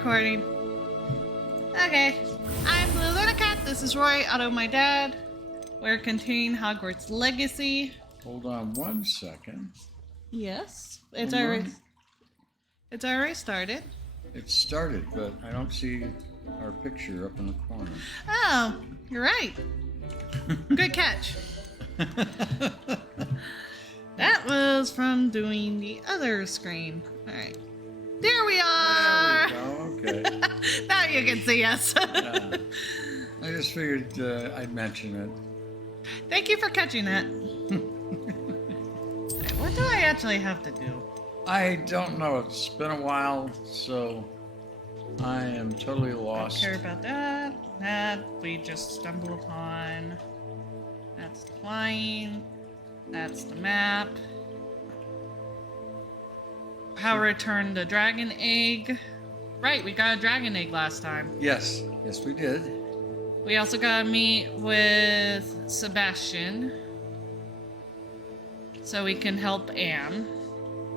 recording. Okay, I'm Bluelunacat. This is Roy, Otto, my dad. We're continuing Hogwarts Legacy. Hold on 1 second. Yes, it's already started. It started, but I don't see our picture up in the corner. Oh, you're right. Good catch. That was from doing the other screen. All right. There we are. There we go. Okay. Now you can see us. Yeah. I just figured I'd mention it. Thank you for catching that. What do I actually have to do? I don't know. It's been a while, so I am totally lost. Don't care about that. That we just stumble upon. That's the flying. That's the map. How to return the dragon egg. Right, we got a dragon egg last time. Yes, we did. We also got to meet with Sebastian so we can help Anne.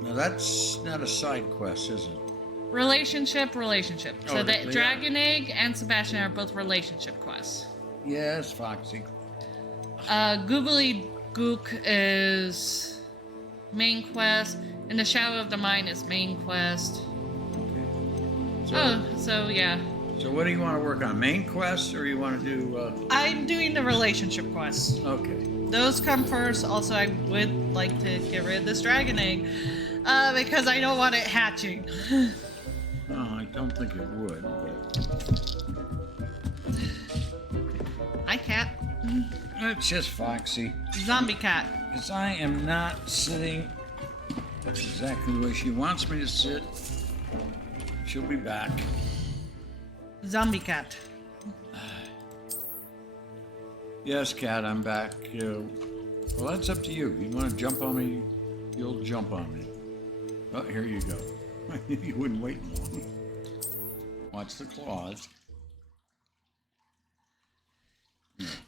Now that's not a side quest, is it? Relationship. Oh, So the yeah. dragon egg and Sebastian are both relationship quests. Yes, Foxy. Googly Gook is main quest, and the Shadow of the Mind is main quest. Okay. So yeah. So what do you want to work on? Main quests, or you want to do? I'm doing the relationship quests. Okay. Those come first. Also, I would like to get rid of this dragon egg because I don't want it hatching. Oh, I don't think it would. But... Hi, cat. It's just Foxy. Zombie cat. Because I am not sitting exactly the way she wants me to sit. She'll be back. Zombie cat. Yes, Cat, I'm back. Well, that's up to you. You want to jump on me, you'll jump on me. Oh, here you go. You wouldn't wait long. Watch the claws.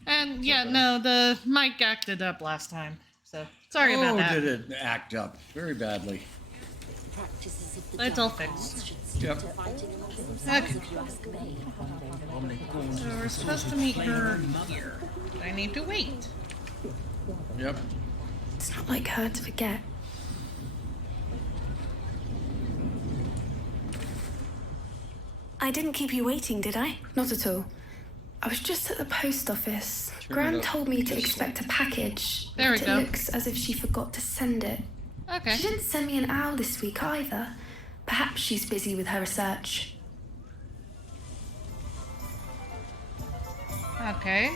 And yeah, no, the mic acted up last time. So sorry about that. Oh, did it act up very badly. It's all fixed. Yep. Okay. So we're supposed to meet her here. I need to wait. Yep. It's not like her to forget. I didn't keep you waiting, did I? Not at all. I was just at the post office. Gran told me to expect a package. There we but go. It looks as if she forgot to send it. Okay. She didn't send me an owl this week either. Perhaps she's busy with her research. Okay.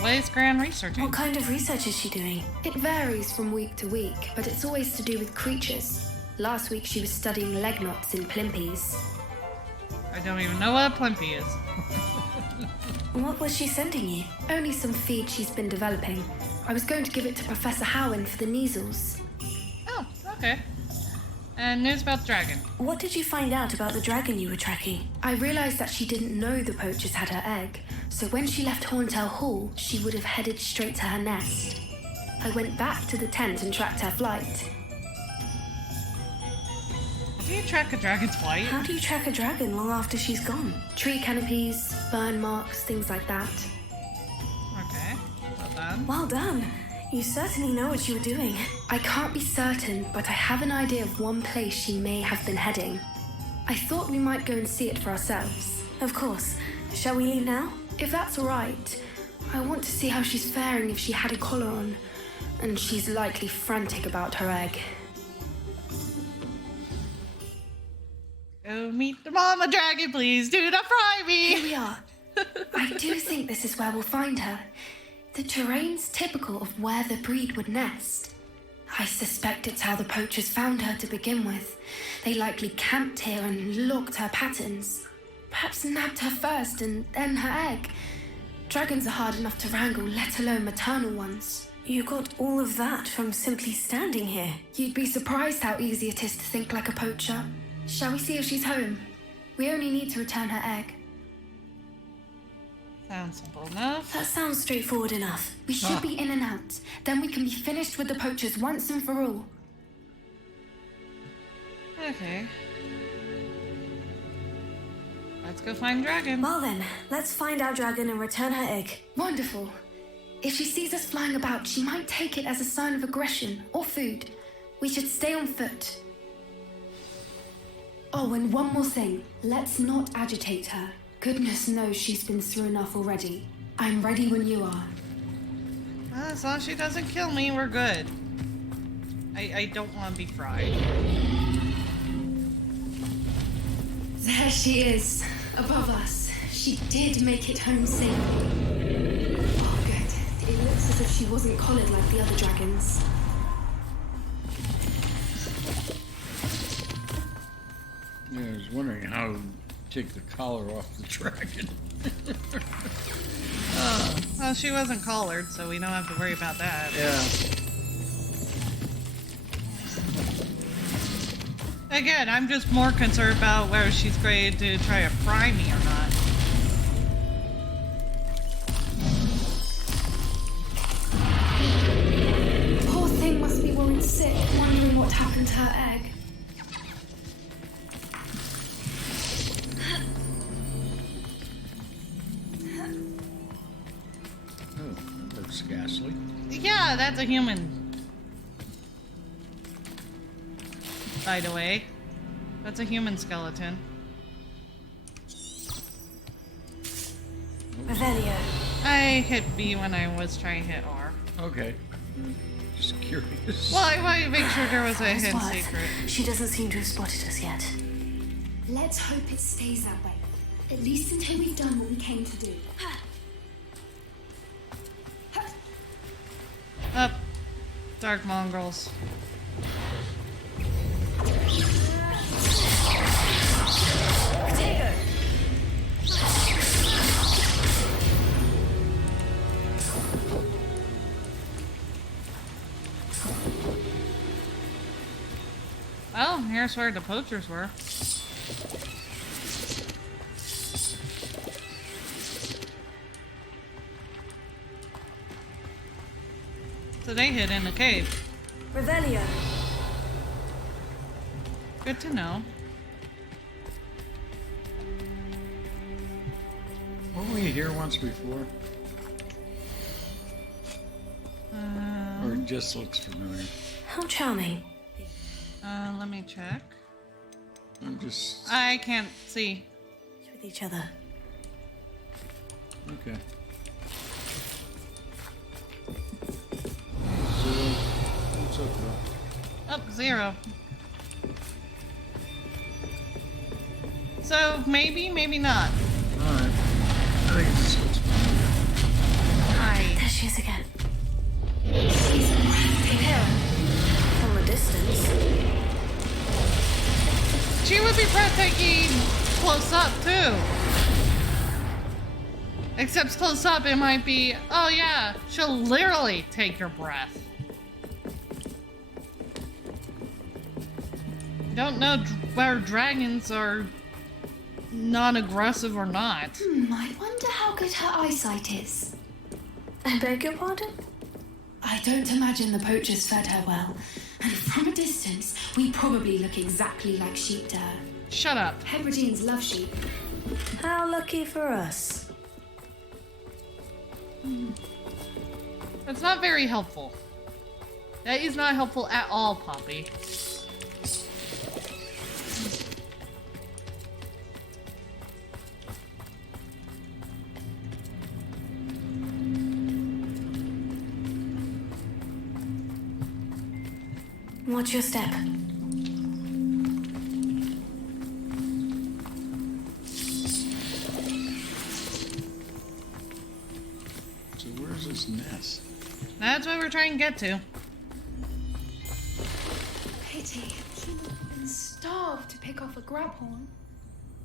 What is Gran researching? What kind of research is she doing? It varies from week to week, but it's always to do with creatures. Last week she was studying leg knots in plimpies. I don't even know what a plimpy is. What was she sending you? Only some feed she's been developing. I was going to give it to Professor Howen for the measles. Oh, okay. And news about the dragon. What did you find out about the dragon you were tracking? I realized that she didn't know the poachers had her egg, so when she left Horntail Hall, she would have headed straight to her nest. I went back to the tent and tracked her flight. Do you track a dragon's flight? How do you track a dragon long after she's gone? Tree canopies, burn marks, things like that. Okay. Well done. Well done. You certainly know what you were doing. I can't be certain, but I have an idea of one place she may have been heading. I thought we might go and see it for ourselves. Of course. Shall we leave now? If that's all right. I want to see how she's faring if she had a collar on. And she's likely frantic about her egg. Go meet the mama dragon, please. Do not fry me. Here we are. I do think this is where we'll find her. The terrain's typical of where the breed would nest. I suspect it's how the poachers found her to begin with. They likely camped here and logged her patterns. Perhaps nabbed her first and then her egg. Dragons are hard enough to wrangle, let alone maternal ones. You got all of that from simply standing here. You'd be surprised how easy it is to think like a poacher. Shall we see if she's home? We only need to return her egg. Sounds simple enough. That sounds straightforward enough. We should be in and out. Then we can be finished with the poachers once and for all. Okay. Let's go find Dragon. Well then, let's find our dragon and return her egg. Wonderful. If she sees us flying about, she might take it as a sign of aggression or food. We should stay on foot. Oh, and one more thing. Let's not agitate her. Goodness knows she's been through enough already. I'm ready when you are. As long as she doesn't kill me, we're good. I don't want to be fried. There she is, above us. She did make it home safely. Oh, good. It looks as if she wasn't collared like the other dragons. Yeah, I was wondering how to take the collar off the dragon. Well, she wasn't collared, so we don't have to worry about that. Yeah. Again, I'm just more concerned about whether she's going to try to fry me or not. Poor thing must be worried sick, wondering what happened to her egg. Oh, that looks ghastly. Yeah, that's a human. By the way, that's a human skeleton. Revelio. I hit B when I was trying to hit R. Okay. Just curious. Well, I wanted to make sure there was a Nice hidden work. secret. She doesn't seem to have spotted us yet. Let's hope it stays that way. At least until we've done what we came to do. Up. Dark mongrels. Potato! Oh, here's where the poachers were. So they hid in the cave. Revelio. Good to know. Weren't we here once before? Or it just looks familiar? How charming. Let me check. I'm just... I can't see. With each other. Okay. So, what's up, bro? Up 0. So maybe, maybe not. Alright. I think it just looks familiar. Hi. There she is again. She's breathtaking. From a distance. She would be breathtaking close up too. Except close up it might be, oh yeah, she'll literally take your breath. Don't know whether dragons are non-aggressive or not. I wonder how good her eyesight is. I beg your pardon? I don't imagine the poachers fed her well. And from a distance, we probably look exactly like sheep to her. Shut up. Hebrideans love sheep. How lucky for us. That's not very helpful. That is not helpful at all, Poppy. Watch your step. So where's this nest? That's what we're trying to get to. Pity. She would have been starved to pick off a grabhorn.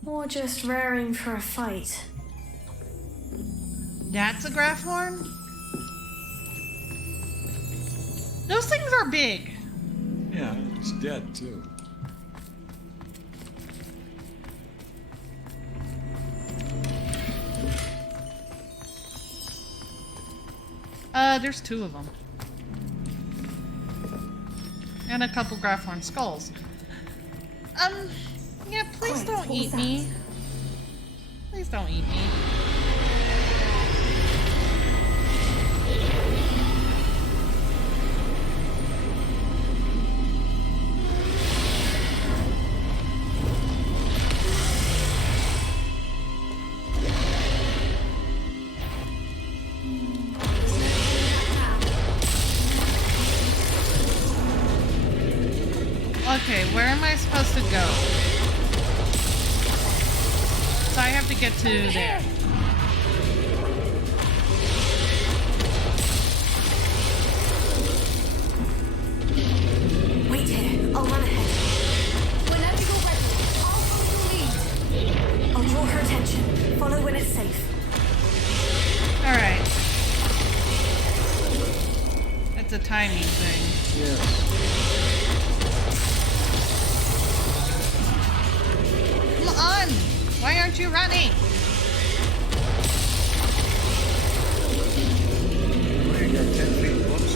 Or just raring for a fight. That's a graph-horn? Those things are big. Yeah, it's dead too. There's 2 of them. And a couple graph-horn skulls. Yeah, please Quiet, don't what was eat me. Please don't eat me. Okay, where am I supposed to go? So I have to get to there. Wait here. I'll run ahead. Whenever you're ready, I'll follow your lead. I'll draw her attention. Follow when it's safe. Alright. It's a timing thing. Yes. Come on! Why aren't you running? Well, you got 10 feet. Whoops.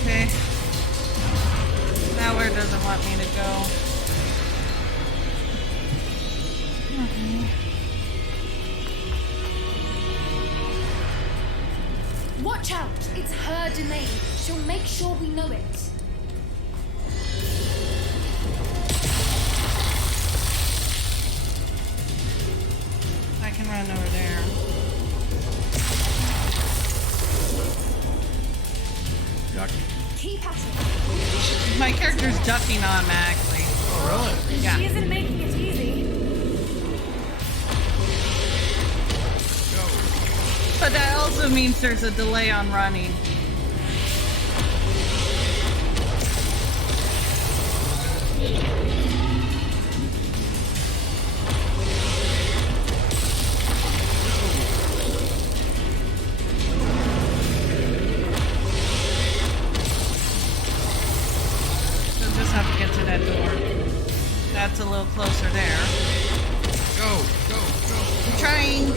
Okay. Now where does it want me to go? Okay. Watch out! It's her domain. She'll make sure we know it. I can run over there. Duck. Keep at it. My character's ducking automatically. Oh, really? Yeah. She isn't making it easy. Go. But that also means there's a delay on running. So just have to get to that door. That's a little closer there. Go, go, go. I'm trying.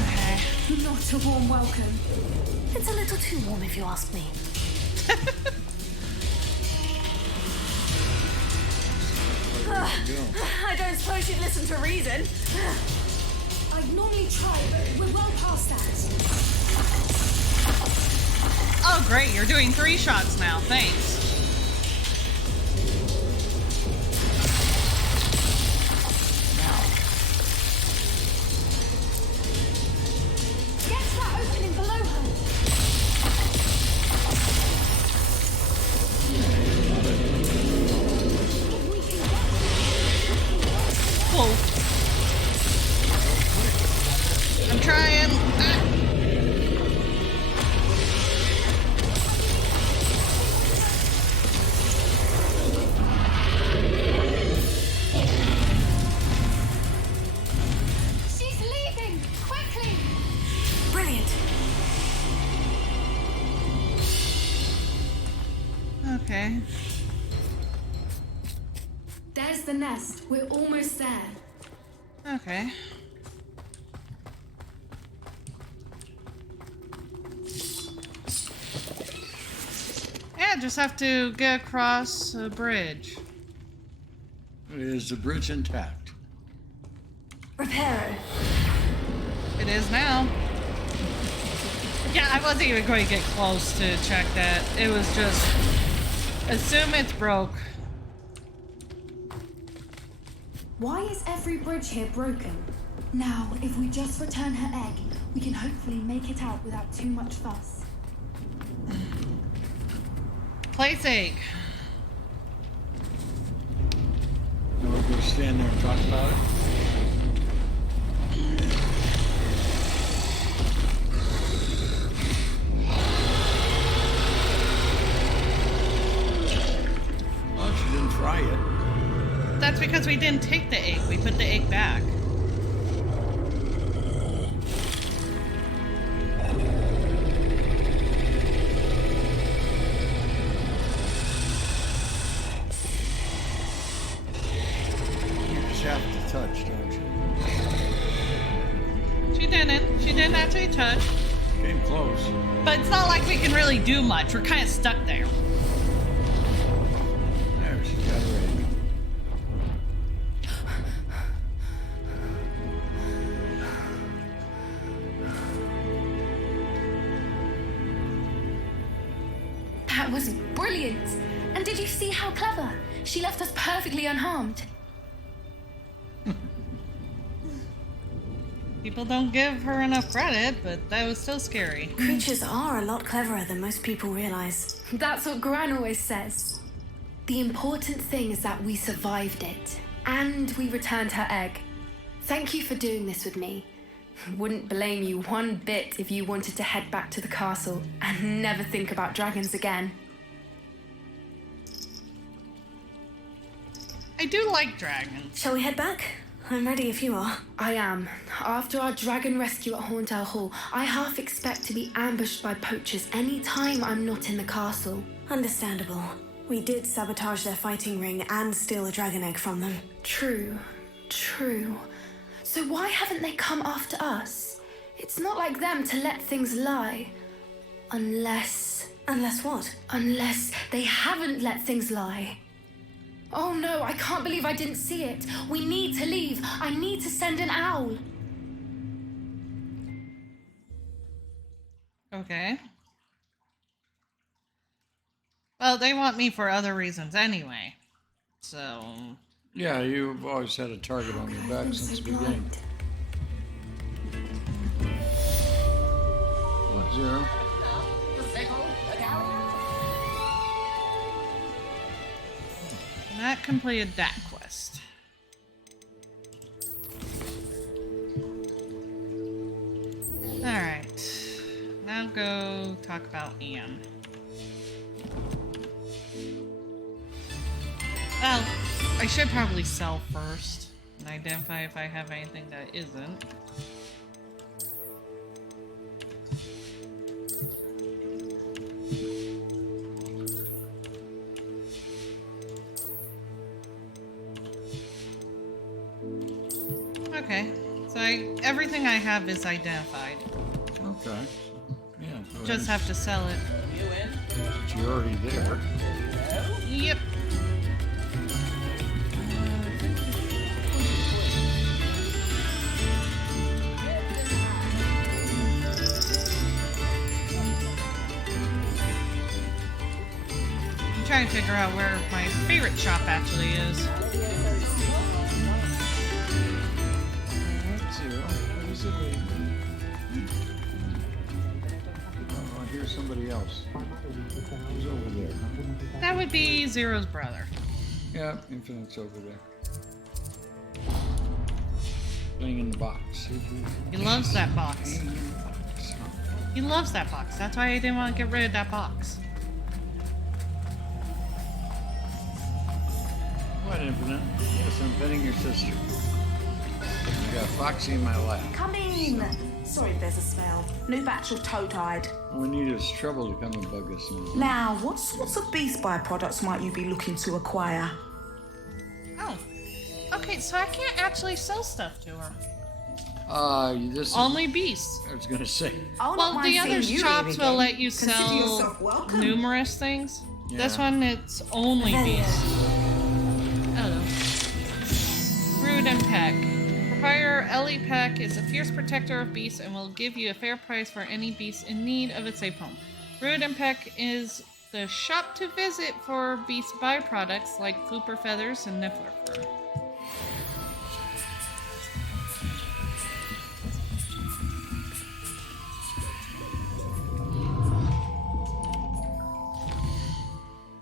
Okay. Not a warm welcome. It's a little too warm if you ask me. I don't suppose you'd listen to reason. I'd normally try, but we're well past that. Oh, great. You're doing 3 shots now. Thanks. Get to that opening below her. If we can get Cool. I'm trying. Ah. She's leaving! Quickly! Brilliant. Okay. There's the nest. We're almost there. Okay. Yeah, just have to get across a bridge. Is the bridge intact? Repair it. It is now. Yeah, I wasn't even going to get close to check that. It was just assume it's broke. Why is every bridge here broken? Now, if we just return her egg, we can hopefully make it out without too much fuss. Place egg. And we're going to stand there and talk about it? because we didn't take the egg. We put the egg back. You just have to touch, don't you? She didn't. She didn't actually touch. Came close. But it's not like we can really do much. We're kind of stuck there. There, she's got her egg. That was brilliant. And did you see how clever? She left us perfectly unharmed. People don't give her enough credit, but that was still scary. Creatures are a lot cleverer than most people realize. That's what Gran always says. The important thing is that we survived it. And we returned her egg. Thank you for doing this with me. Wouldn't blame you one bit if you wanted to head back to the castle and never think about dragons again. I do like dragons. Shall we head back? I'm ready if you are. I am. After our dragon rescue at Hauntower Hall, I half expect to be ambushed by poachers any time I'm not in the castle. Understandable. We did sabotage their fighting ring and steal a dragon egg from them. True. So why haven't they come after us? It's not like them to let things lie. Unless what? Unless they haven't let things lie. Oh no, I can't believe I didn't see it. We need to leave. I need to send an owl. Okay. Well, they want me for other reasons anyway. So... Yeah, you've always had a target on your back since the beginning. What, Zero? That completed that quest. Alright. Now go talk about Anne. Well, I should probably sell first and identify if I have anything that isn't. Okay, so everything I have is identified. Okay. Yeah, go ahead. Just have to sell it. But you're already there. Yep. I'm trying to figure out where my favorite shop actually is. Zero. What is it? Oh, I hear somebody else. Who's over there? That would be Zero's brother. Yeah, Infinite's over there. Playing in the box. He loves that box. Playing in the box. He loves that box. That's why I didn't want to get rid of that box. What, Infinite? Yes, I'm petting your sister. I got Foxy in my lap. Come in! Sorry if there's a smell. New batch of toe-tied. All we need is trouble to come and bug us now. Now, what sorts of beast byproducts might you be looking to acquire? Oh. Okay, so I can't actually sell stuff to her. This is, Only beasts. I was gonna say. I'll not Well, mind the other seeing you shops leave will again. let you Consider sell yourself welcome. numerous things. This Yeah. one, it's only beasts. Hello. Brood and Peck. Proprietor Ellie Peck is a fierce protector of beasts and will give you a fair price for any beast in need of a safe home. Brood and Peck is the shop to visit for beast byproducts like flooper feathers and niffler fur.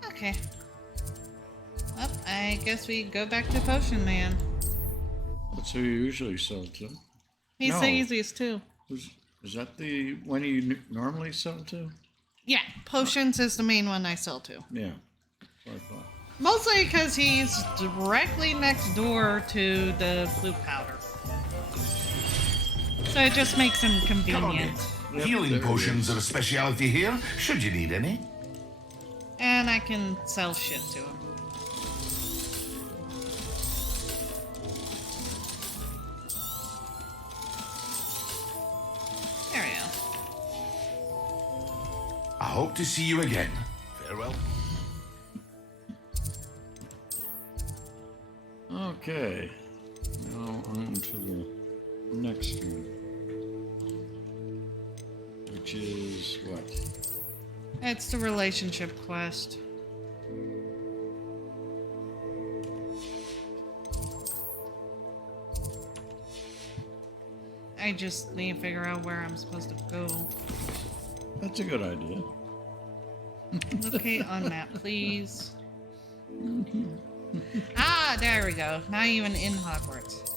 Okay. Well, I guess we go back to Potion Man. That's who you usually sell to. He's No. the easiest too. Is that the one you normally sell to? Yeah, potions is the main one I sell to. Yeah. That's what I thought. Mostly because he's directly next door to the blue powder. So it just makes him Come on in. convenient. Yep, Healing there it potions is. are a speciality here, should you need any. And I can sell shit to him. There we go. I hope to see you again. Farewell. Okay. Now on to the next one. Which is what? It's the relationship quest. I just need to figure out where I'm supposed to go. That's a good idea. Locate on map, please. Ah, there we go. Now even in Hogwarts.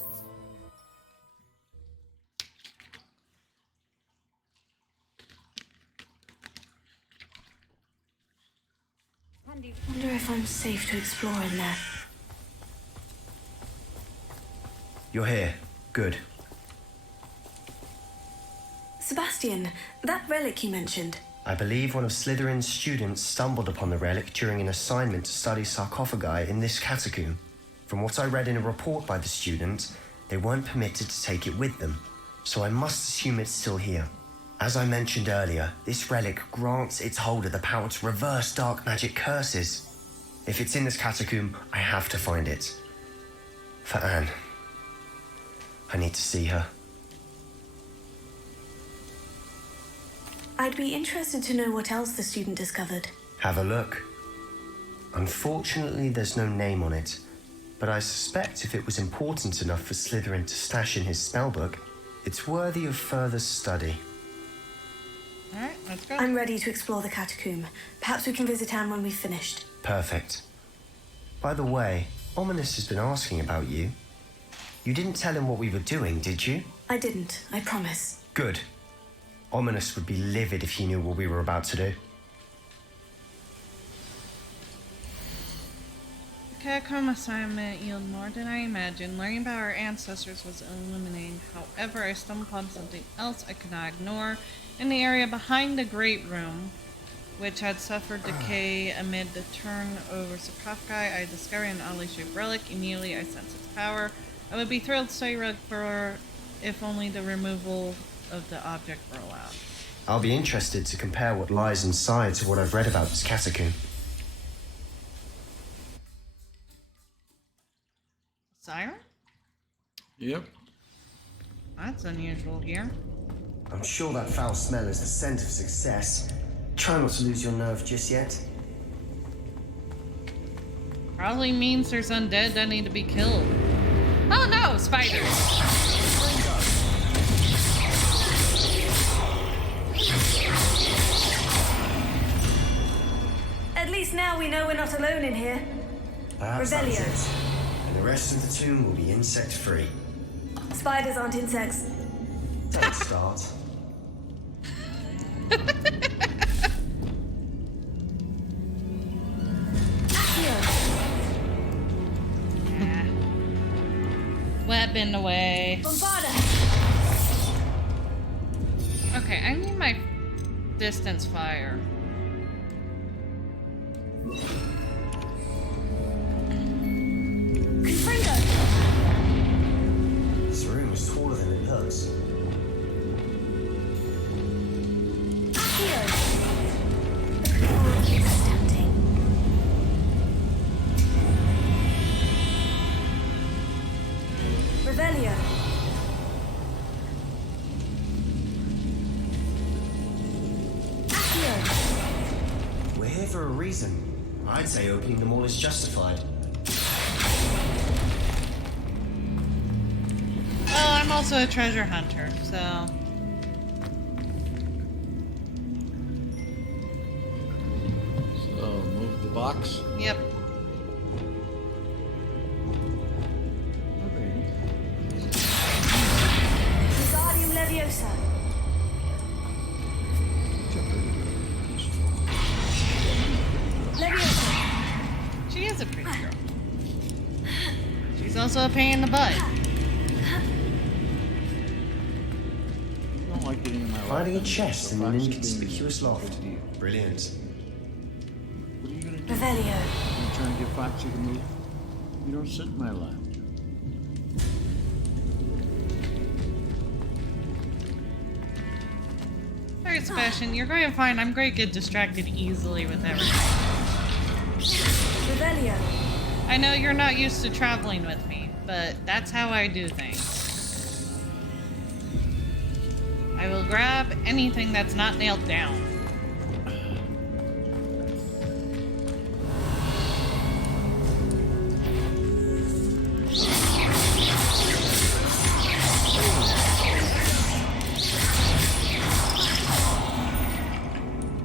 Wonder if I'm safe to explore in there. You're here. Good. Sebastian, that relic you mentioned. I believe one of Slytherin's students stumbled upon the relic during an assignment to study sarcophagi in this catacomb. From what I read in a report by the student, they weren't permitted to take it with them, so I must assume it's still here. As I mentioned earlier, this relic grants its holder the power to reverse dark magic curses. If it's in this catacomb, I have to find it. For Anne. I need to see her. I'd be interested to know what else the student discovered. Have a look. Unfortunately, there's no name on it, but I suspect if it was important enough for Slytherin to stash in his spellbook, it's worthy of further study. Alright, let's go. I'm ready to explore the catacomb. Perhaps we can visit Anne when we've finished. Perfect. By the way, Ominous has been asking about you. You didn't tell him what we were doing, did you? I didn't, I promise. Good. Ominous would be livid if he knew what we were about to do. The catacomb assignment yielded more than I imagined. Learning about our ancestors was illuminating. However, I stumbled upon something else I could not ignore. In the area behind the Great Room, which had suffered decay amid the turnover sarcophagi, I discovered an oddly shaped relic. Immediately, I sensed its power. I would be thrilled to study relic for if only the removal of the object were allowed. I'll be interested to compare what lies inside to what I've read about this catacomb. Siren? Yep. That's unusual here. I'm sure that foul smell is the scent of success. Try not to lose your nerve just yet. Probably means there's undead that need to be killed. Oh no, spiders! At least now we know we're not alone in here. Perhaps Revelio. that's it. And the rest of the tomb will be insect-free. Spiders aren't insects. Don't start. Weapon away. Bombarda! Okay, I need my distance fire. Confringo! This room is taller than it looks. Accio! Oh, it's tempting. Revelio! Accio! We're here for a reason. I'd say opening them all is justified. Well, I'm also a treasure hunter, so... So, move the box. Yep. Okay. Wingardium Leviosa! Jump over there. Leviosa! She is a pretty also a pain in the butt. Don't like getting in my Finding a lap. chest in So an Foxy inconspicuous being- loft. Brilliant. What are you gonna do? Revelio. You trying to get Foxy to move? You don't sit in my lap. Alright, Sebastian, you're going fine. I'm going to get distracted easily with everything. Revelio. I know you're not used to traveling with me, but that's how I do things. I will grab anything that's not nailed down.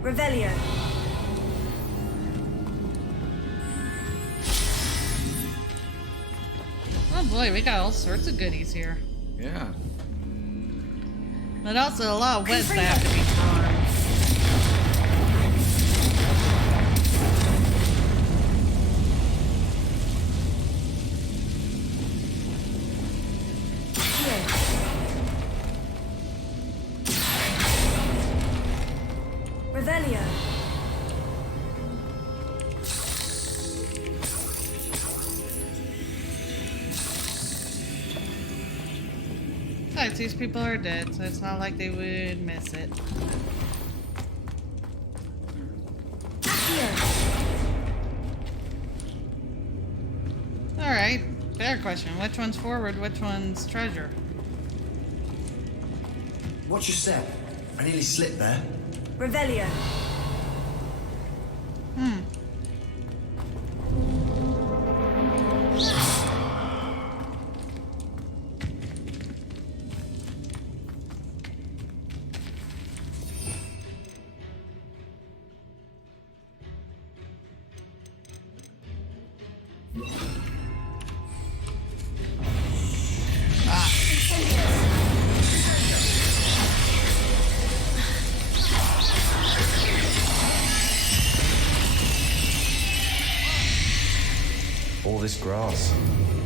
Revelio. Oh boy, we got all sorts of goodies here. Yeah. But also a lot of webs that have to be farmed. Revelio. Besides, these people are dead, so it's not like they would miss it. Alright, fair question. Which one's forward, which one's treasure? Watch your step. I nearly slipped there. Revelio. All this grass.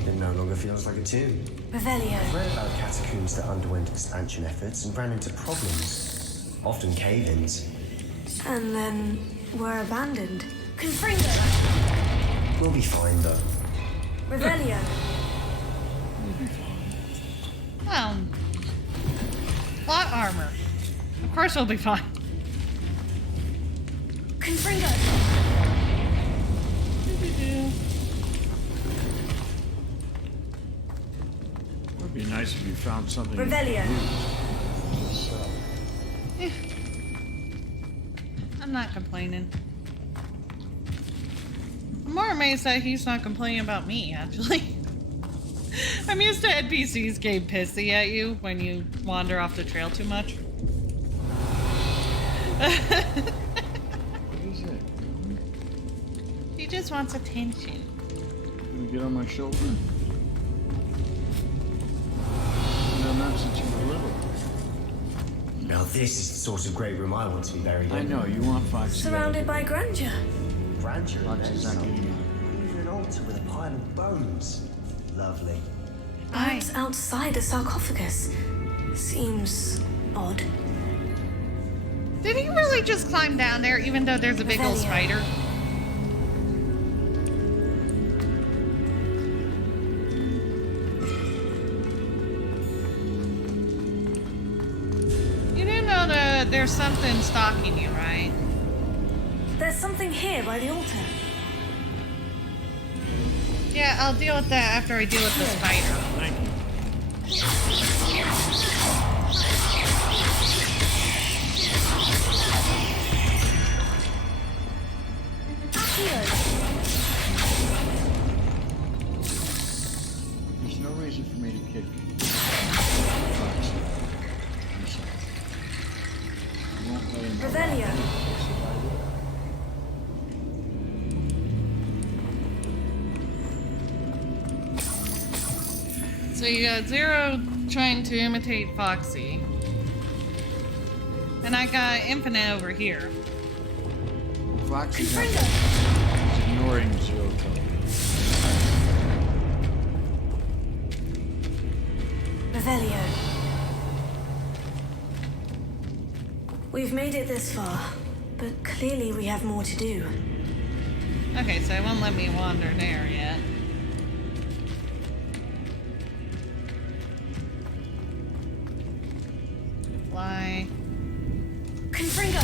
It no longer feels like a tomb. Revelio. I've read about catacombs that underwent expansion efforts and ran into problems. Often cave-ins. And then were abandoned. Confringo. We'll be fine, though. Revelio. Well, plot armor. Of course we'll be fine. Confringo. It would be nice if you found something. Revelio. I'm not complaining. I'm more amazed that he's not complaining about me, actually. I'm used to NPCs getting pissy at you when you wander off the trail too much. What is it? He just wants attention. Gonna get on my shoulder? No, not since you were little. Now this is the sort of great room I want to be buried in. I know, you want Foxy. Surrounded by grandeur. Grandeur and then Foxy's not some. getting Even an altar with a pile of bones. Lovely. Bones outside a sarcophagus. Seems odd. Did he really just climb down there even though there's a big old Revelio. spider? You do know that there's something stalking you, right? There's something here by the altar. Yeah, I'll deal with that after I deal with the spider. Thank you. There's no reason for me to kick Foxy. I'm sorry. I won't let him. Revelio. So you got Zero trying to imitate Foxy. And I got Infinite over here. Foxy's not ignoring Zero Tone. Revelio. We've made it this far, but clearly we have more to do. Okay, so it won't let me wander there yet. Fly. Confringo!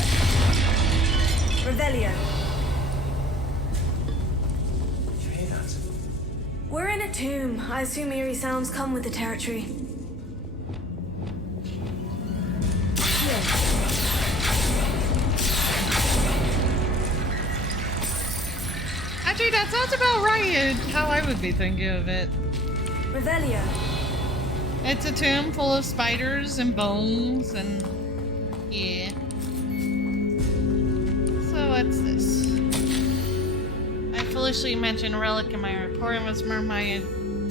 Revelio. Did you hear that? We're in a tomb. I assume eerie sounds come with the territory. Actually, that sounds about right, how I would be thinking of it. Revelio. It's a tomb full of spiders and bones and... yeah. So what's this? I foolishly mentioned a relic in my report and was reminded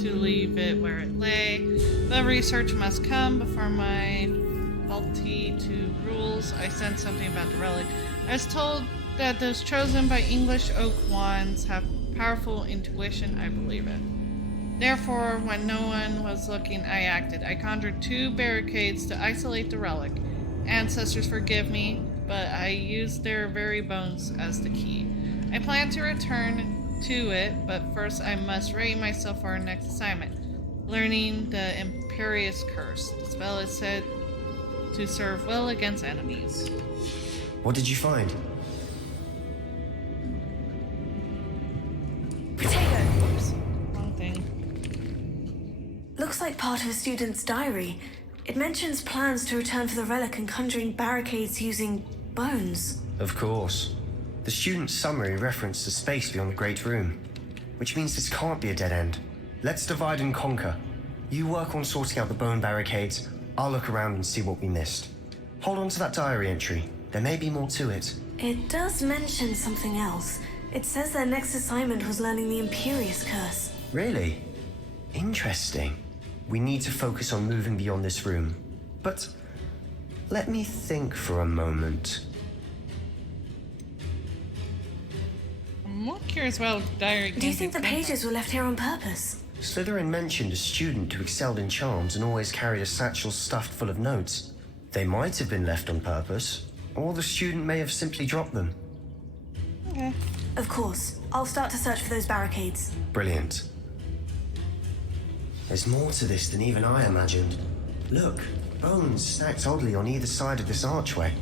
to leave it where it lay. The research must come before my faulty to rules. I sensed something about the relic. I was told that those chosen by English oak wands have powerful intuition. I believe it. Therefore, when no one was looking, I acted. I conjured 2 barricades to isolate the relic. Ancestors forgive me, but I used their very bones as the key. I plan to return to it, but first I must ready myself for our next assignment. Learning the Imperious Curse. The spell is said to serve well against enemies. What did you find? Potato. Oops, wrong thing. Looks like part of a student's diary. It mentions plans to return for the relic and conjuring barricades using bones. Of course. The student's summary referenced the space beyond the Great Room, which means this can't be a dead end. Let's divide and conquer. You work on sorting out the bone barricades, I'll look around and see what we missed. Hold on to that diary entry. There may be more to it. It does mention something else. It says their next assignment was learning the Imperious Curse. Really? Interesting. We need to focus on moving beyond this room. But let me think for a moment. I'm more curious about the diary. Do you think the pages were left here on purpose? Slytherin mentioned a student who excelled in charms and always carried a satchel stuffed full of notes. They might have been left on purpose, or the student may have simply dropped them. Okay. Of course. I'll start to search for those barricades. Brilliant. There's more to this than even I imagined. Look, bones stacked oddly on either side of this archway.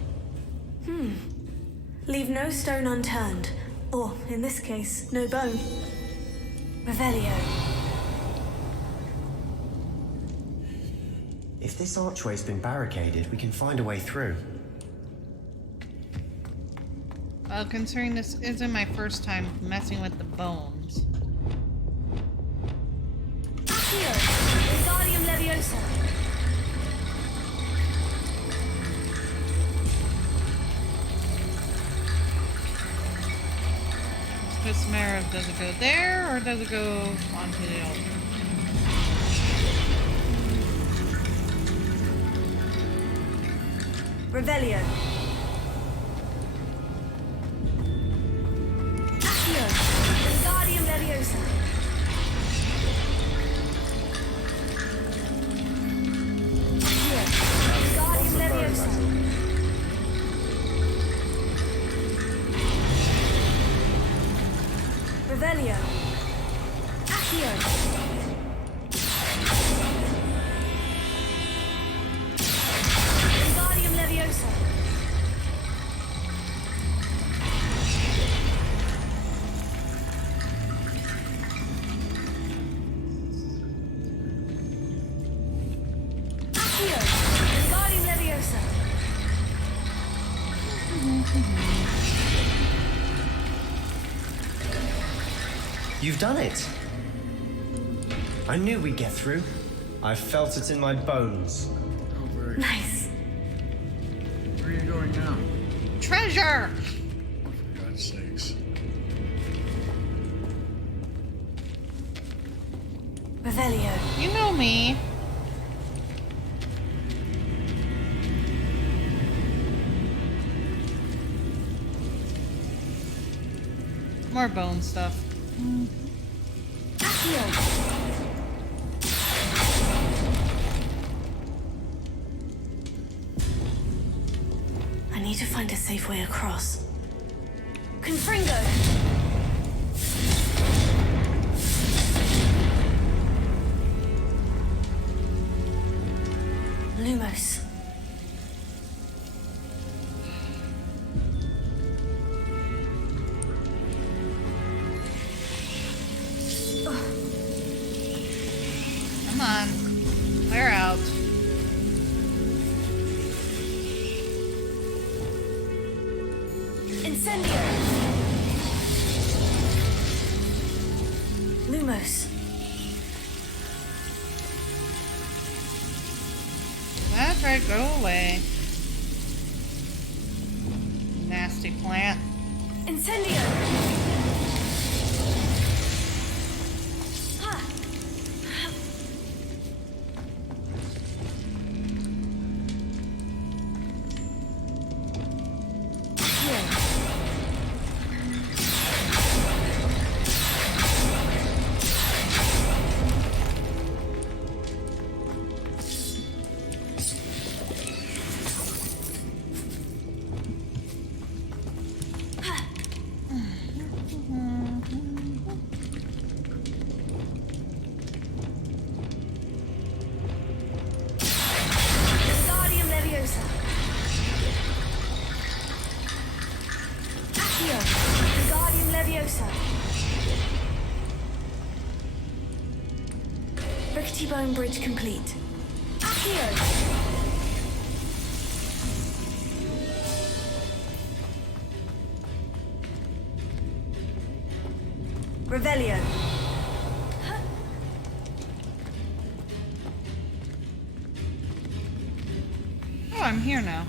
Leave no stone unturned. Or, in this case, no bone. Revelio. If this archway's been barricaded, we can find a way through. Well, considering this isn't my first time messing with the bones. Here, Wingardium Leviosa. Just a matter of does it go there or does it go onto the altar? Revelio. Here, Wingardium Leviosa. Here, Wingardium Leviosa. Revelio. Accio. Wingardium Leviosa. Accio. Wingardium Leviosa. You've done it! I knew we'd get through. I felt it in my bones. Oh, very. Nice. Where are you going now? Treasure! Oh, for God's sakes. Revelio. You know me. More bone stuff. Accio. need to find a safe way across. Confringo! Lumos. Come on. Clear out. Incendio! Lumos. That's right, go away. Nasty plant. Incendio! Ha! Wingardium Leviosa. Accio. Wingardium Leviosa. Rickety Bone Bridge complete. Accio. Revelio. Oh, I'm here now.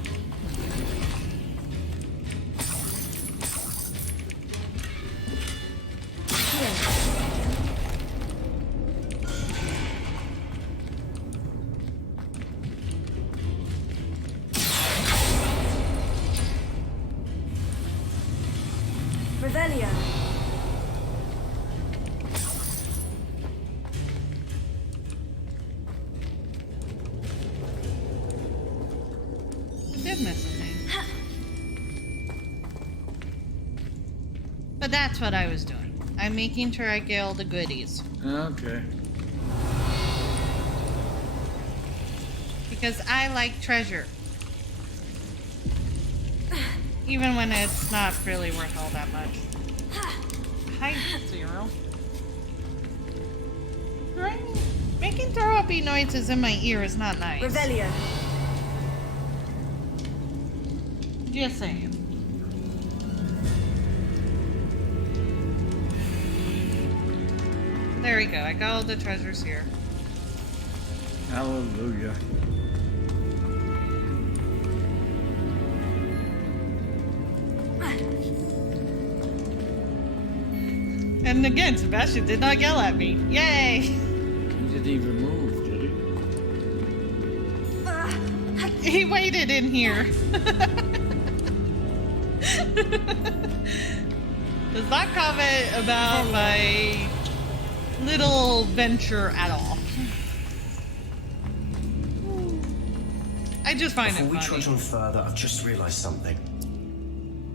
Revelio. I did miss a thing. But that's what I was doing. I'm making sure I get all the goodies. Okay. Because I like treasure. Even when it's not really worth all that much. Hi, Zero. Making throw-uppy noises in my ear is not nice. Revelio. Just saying. There we go. I got all the treasures here. Hallelujah. And again, Sebastian did not yell at me. Yay! He didn't even move, did he? He waited in here. Does not comment about my little venture at all. I just find Before it we funny. trudge on further, I've just realized something.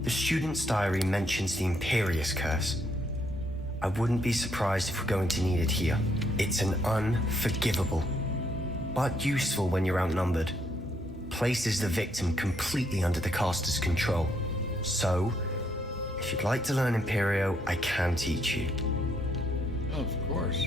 The student's diary mentions the Imperious Curse. I wouldn't be surprised if we're going to need it here. It's an unforgivable, but useful when you're outnumbered. Places the victim completely under the caster's control. So, if you'd like to learn Imperio, I can teach you. Oh, of course.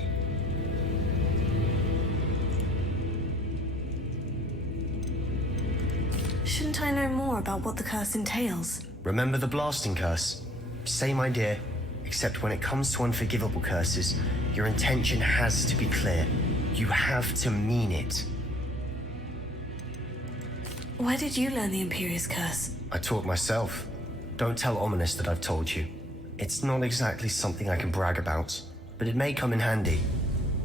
Shouldn't I know more about what the curse entails? Remember the blasting curse? Same idea, except when it comes to unforgivable curses, your intention has to be clear. You have to mean it. Where did you learn the Imperious Curse? I taught myself. Don't tell Ominous that I've told you. It's not exactly something I can brag about, but it may come in handy.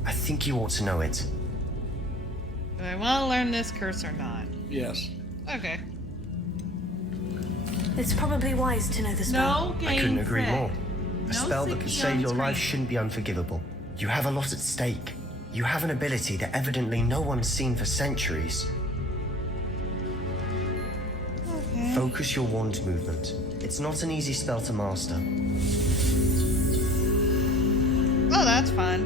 I think you ought to know it. Do I want to learn this curse or not? Yes. Okay. It's probably wise to know the spell. No I couldn't agree gainsay. more. A No spell that could singing save on your life screen. shouldn't be unforgivable. You have a lot at stake. You have an ability that evidently no one's seen for centuries. Okay. Focus your wand movement. It's not an easy spell to master. Oh, that's fun.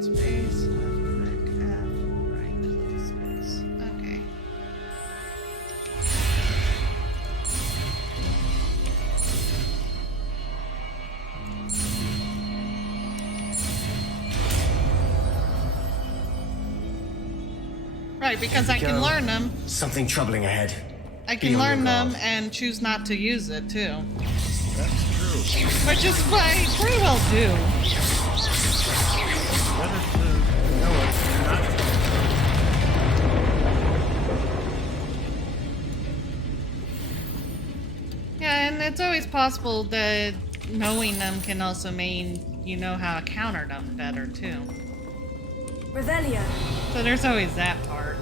Space, left click, F, right click, space. Okay. Right, because I can Go. learn them. Something troubling ahead. I can Be on learn your them guard. and choose not to use it too. That's true. Which is what I pretty well do. Better to know it than not to. Yeah, and it's always possible that knowing them can also mean you know how to counter them better too. Revelio. So there's always that part.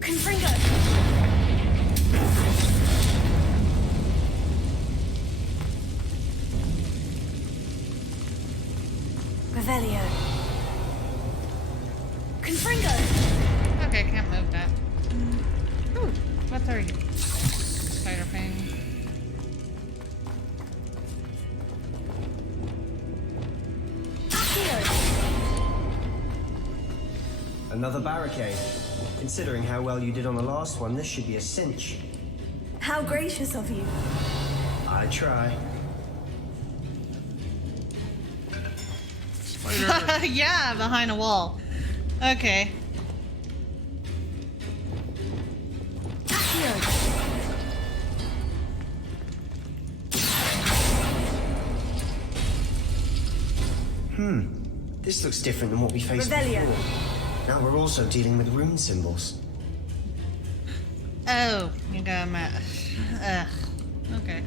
Confringo. Revelio. Confringo. Okay, can't move that. Ooh, what's our spider thing? Accio. Another barricade. Considering how well you did on the last one, this should be a cinch. How gracious of you. I try. Spider. Yeah, behind a wall. Okay. Accio. This looks different than what we faced Revelio. before. Now we're also dealing with rune symbols. Oh, you got my. Ugh. Okay.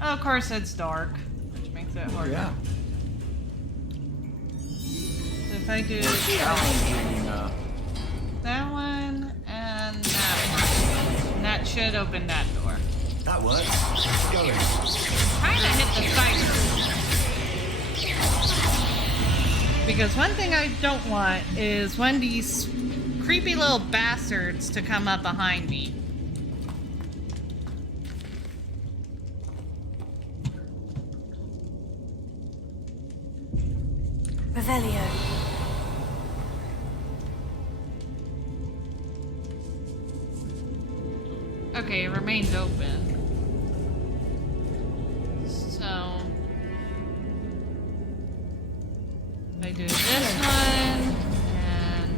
Oh, of course it's dark, which makes it harder. Yeah. So if I do Challenging. that one and that one, and that should open that door. That works. Going. Trying to hit the spider. Because one thing I don't want is one of these creepy little bastards to come up behind me. Revelio. Okay, it remains open. So if I do this one and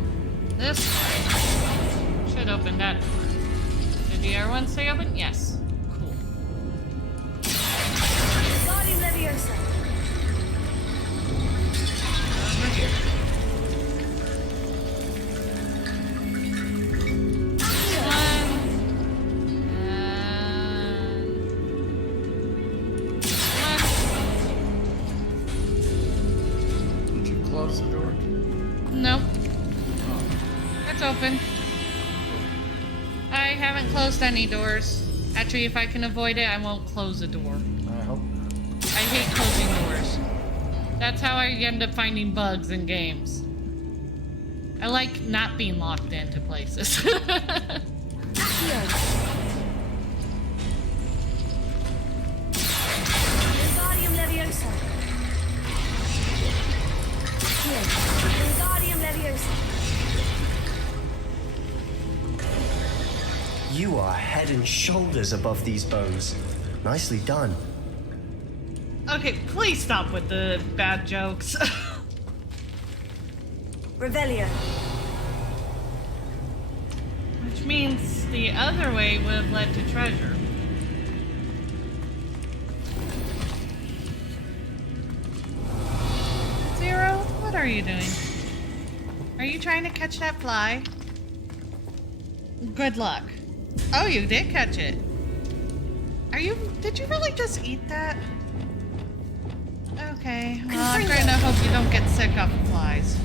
this one, should open that door. Did the other one stay open? Yes. Cool. Guardian Leviosa. Over here. One. And Did you close the door? nope. It's open. I haven't closed any doors. Actually, if I can avoid it, I won't close the door. I hope not. I hate closing doors. That's how I end up finding bugs in games. I like not being locked into places. Guardian Leviosa. Guardian Leviosa. You are head and shoulders above these bones. Nicely done. Okay, please stop with the bad jokes. Revelio. Which means the other way would have led to treasure. Zero, what are you doing? Are you trying to catch that fly? Good luck. Oh, you did catch it. Did you really just eat that? Okay, well, I'm trying to hope you don't get sick off of flies.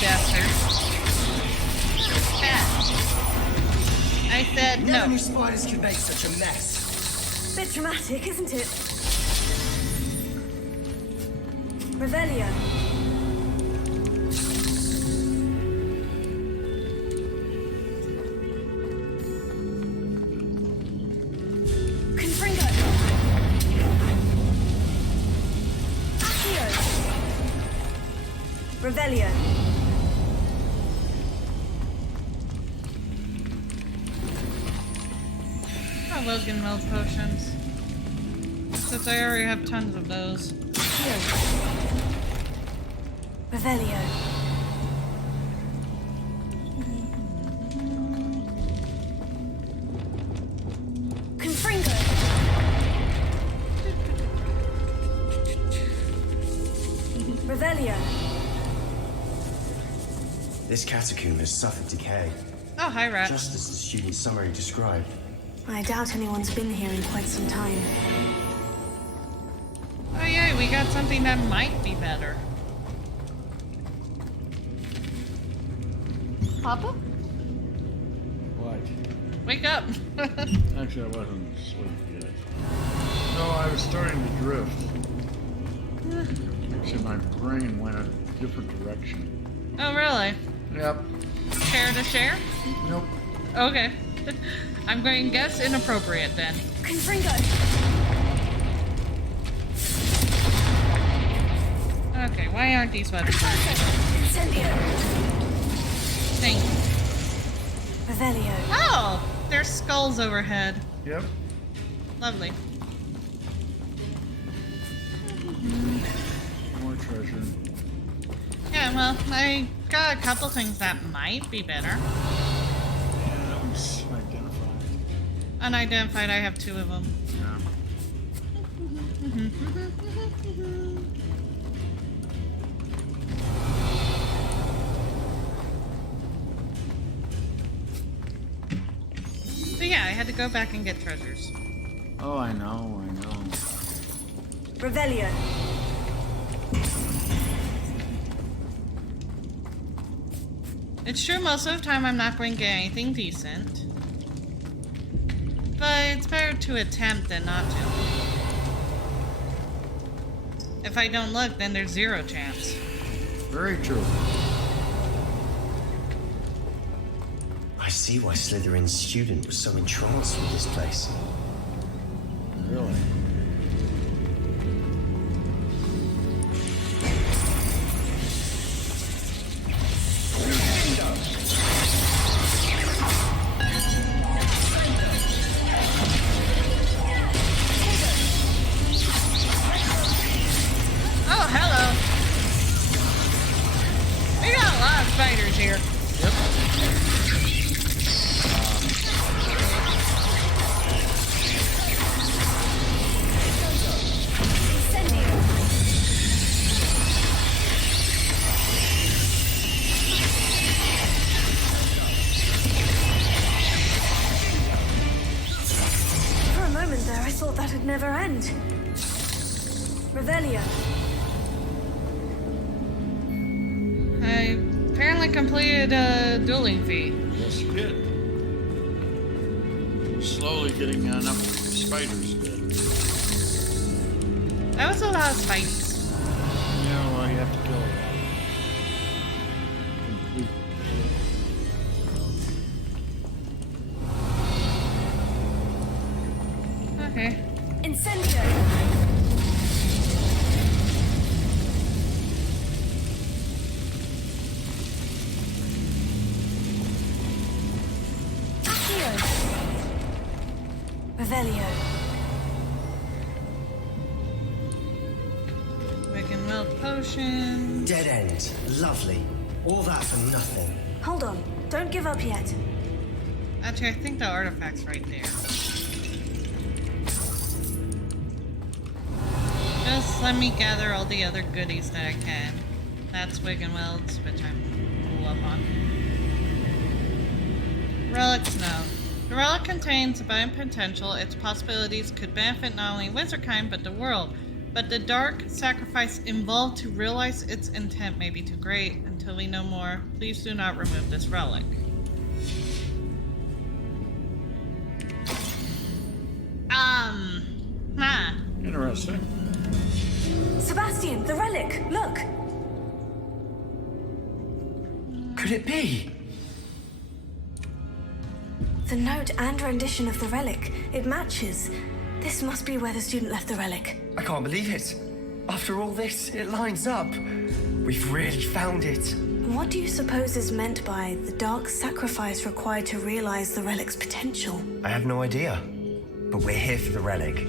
bastard. Bad. I said Never no. knew spiders could make such a mess. Bit dramatic, isn't it? Revelio. Confringo. Accio. Revelio. I will get milk potions. Since I already have tons of those. Revelio. Confringo. Revelio. This catacomb has suffered decay, Oh, hi, rat. just as the student summary described. I doubt anyone's been here in quite some time. Oh, yay, we got something that might be better. Papa? What? Wake up. Actually, I wasn't asleep yet. No, I was starting to drift. Actually, my brain went a different direction. Oh, really? Yep. Share to share? Nope. Okay. I'm going to guess inappropriate then. Confringo. Okay, why aren't these weapons? Incendio. Thank you. Revelio. Oh! There's skulls overhead. Yep. Lovely. More treasure. Yeah, well, I got a couple things that might be better. Yeah, that one's identified. Unidentified, I have 2 of them. Yeah. So yeah, I had to go back and get treasures. Oh, I know. Revelio. It's true most of the time I'm not going to get anything decent. But it's better to attempt than not to. If I don't look, then there's 0 chance. Very true. I see why Slytherin's student was so entranced with this place. Really. Oh, hello! We got a lot of spiders here. For a moment there, I thought that'd never end. Revelio. I apparently completed a dueling feat. Yes, you did. You're slowly getting enough spiders dead. That was a lot of spiders. Yeah, well, you have to kill a lot. Complete. Okay. Incendio. Accio. Revelio. Wicked Milk Potion. Dead end. Lovely. All that for nothing. Hold on. Don't give up yet. Actually, I think the artifact's right there. Just let me gather all the other goodies that I can. That's Wiggenweld's, which I'm full up on. Relics, no. The relic contains abundant potential. Its possibilities could benefit not only Wizardkind, but the world. but the dark sacrifice involved to realize its intent may be too great. Until we know more, please do not remove this relic. Interesting. Sebastian, the relic! Look! Could it be? The note and rendition of the relic. It matches. This must be where the student left the relic. I can't believe it. After all this, it lines up. We've really found it. What do you suppose is meant by the dark sacrifice required to realize the relic's potential? I have no idea. But we're here for the relic.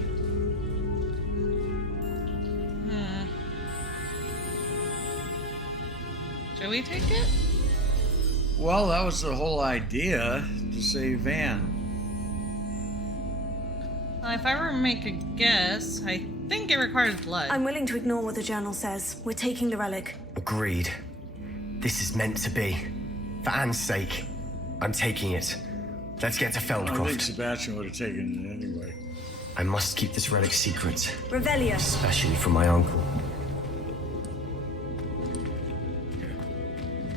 Should we take it? Well, that was the whole idea, to save Van. If I were to make a guess, I think it requires blood. I'm willing to ignore what the journal says. We're taking the relic. Agreed. This is meant to be. For Anne's sake, I'm taking it. Let's get to I think Feldcroft. Sebastian would have taken it anyway. I must keep this relic secret, Revelia. especially from my uncle.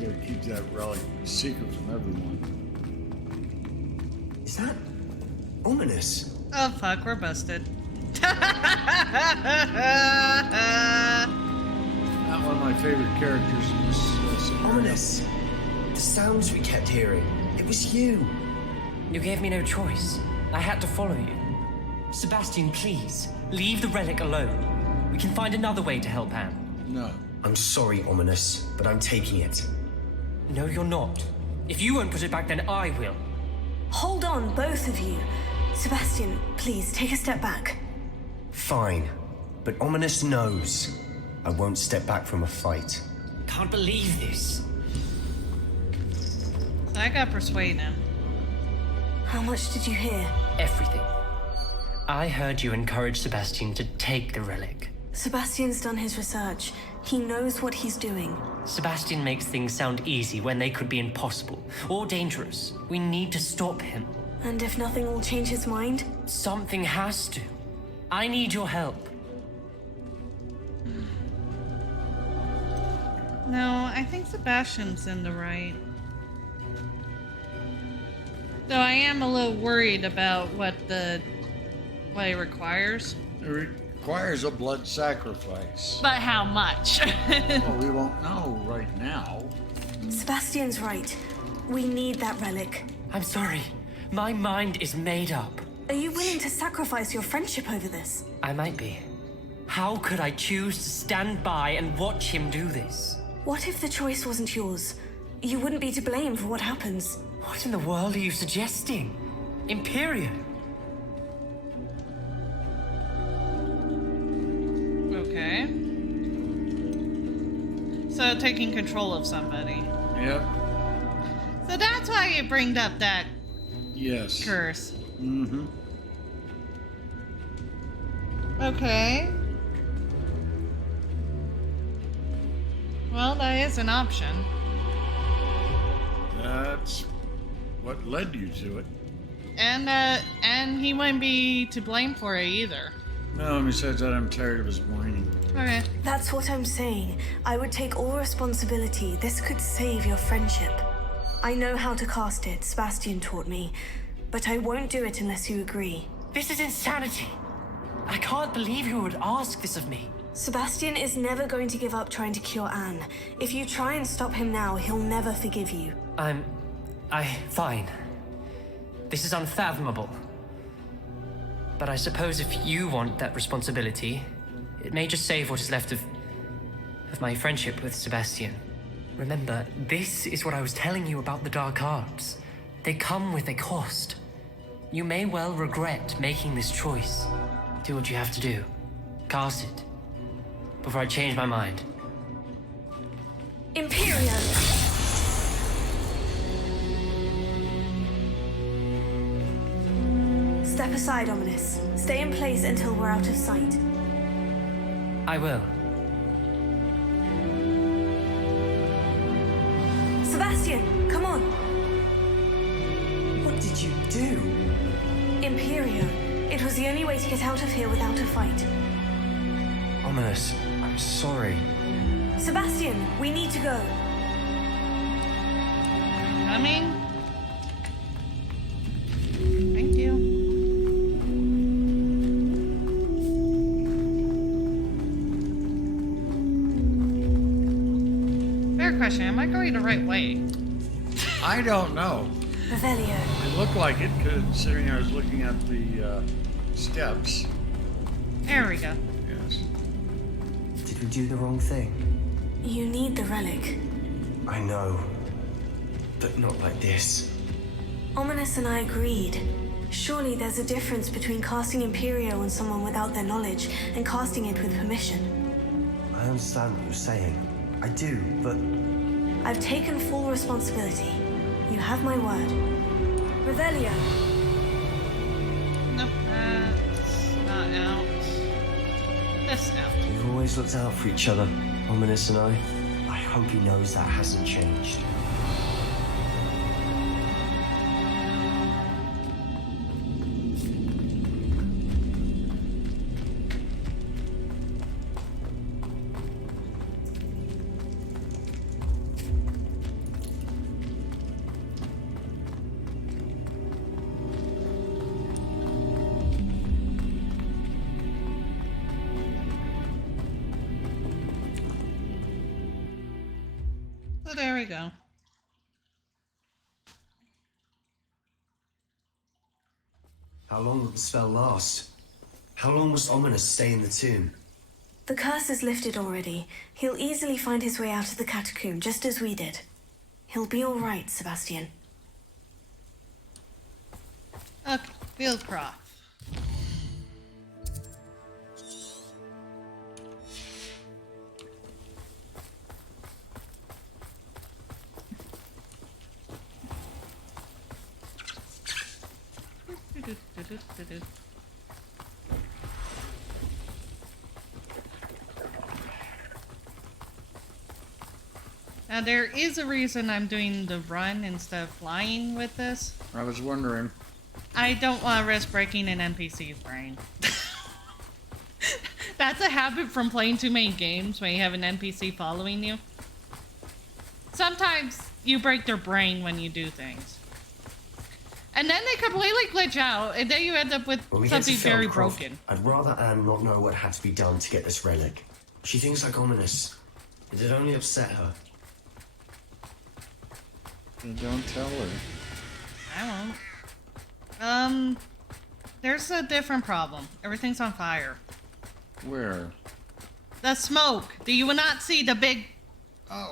You gotta keep that relic a secret from everyone. Is that ominous? Oh fuck, we're busted. Not one of my favorite characters in this scenario. Ominous. The sounds we kept hearing. It was you. You gave me no choice. I had to follow you. Sebastian, please, leave the relic alone. We can find another way to help Anne. No. I'm sorry, Ominous, but I'm taking it. No, you're not. If you won't put it back, then I will. Hold on, both of you. Sebastian, please take a step back. Fine, but Ominous knows I won't step back from a fight. Can't believe this. I got persuaded him. How much did you hear? Everything. I heard you encourage Sebastian to take the relic. Sebastian's done his research. He knows what he's doing. Sebastian makes things sound easy when they could be impossible or dangerous. We need to stop him. And if nothing will change his mind? Something has to. I need your help. No, I think Sebastian's in the right. Though I am a little worried about what it requires. It requires a blood sacrifice. But how much? Well, we won't know right now. Sebastian's right. We need that relic. I'm sorry. My mind is made up. Are you willing to sacrifice your friendship over this? I might be. How could I choose to stand by and watch him do this? What if the choice wasn't yours? You wouldn't be to blame for what happens. What in the world are you suggesting? Imperio? Okay. So taking control of somebody. Yep. So that's why you bring up that Yes. curse. Mm-hmm. Okay. Well, that is an option. That's what led you to it. And he wouldn't be to blame for it either. No, besides that, I'm tired of his whining. Okay. That's what I'm saying. I would take all responsibility. This could save your friendship. I know how to cast it. Sebastian taught me. But I won't do it unless you agree. This is insanity. I can't believe you would ask this of me. Sebastian is never going to give up trying to cure Anne. If you try and stop him now, he'll never forgive you. Fine. This is unfathomable. But I suppose if you want that responsibility, it may just save what is left of my friendship with Sebastian. Remember, this is what I was telling you about the dark arts. They come with a cost. You may well regret making this choice. Do what you have to do. Cast it. Before I change my mind. Imperio! Step aside, Ominous. Stay in place until we're out of sight. I will. Sebastian, come on! What did you do? Imperio. It was the only way to get out of here without a fight. Ominous, I'm sorry. Sebastian, we need to go. Coming? Thank you. Fair question, am I going the right way? I don't know. Revelio. It looked like it, considering I was looking at the steps. There we go. Yes. Did we do the wrong thing? You need the relic. I know. But not like this. Ominous and I agreed. Surely there's a difference between casting Imperio on someone without their knowledge and casting it with permission. I understand what you're saying. I do, but... I've taken full responsibility. You have my word. Revelio. Nope, that's not out. This out. We've always looked out for each other, Ominous and I. I hope he knows that hasn't changed. So there we go. How long will the spell last? How long must Ominous stay in the tomb? The curse is lifted already. He'll easily find his way out of the catacomb, just as we did. He'll be all right, Sebastian. Okay, Fieldcroft. Now there is a reason I'm doing the run instead of flying with this. I was wondering. I don't want to risk breaking an NPC's brain. That's a habit from playing too many games when you have an NPC following you. Sometimes you break their brain when you do things. And then they completely glitch out, and then you end up with something very broken. I'd rather Anne not know what had to be done to get this relic. She thinks like Ominous. It'd only upset her. Don't tell her. I won't. There's a different problem. Everything's on fire. Where? The smoke. You will not see the big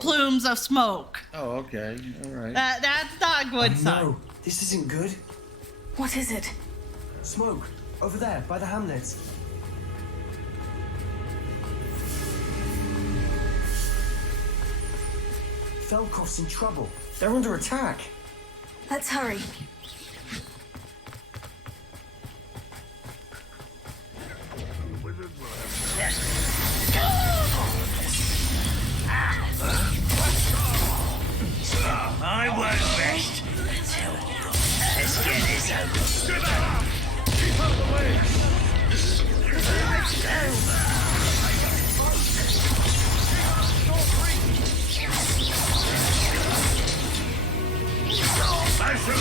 plumes of smoke. Oh, okay. All right. That's not a good sign. No, this isn't good. What is it? Smoke. Over there, by the hamlet. Felkoff's in trouble. They're under attack. Let's hurry. I work best. Let's get this over. Get up! Keep out of the way! Let's go! I should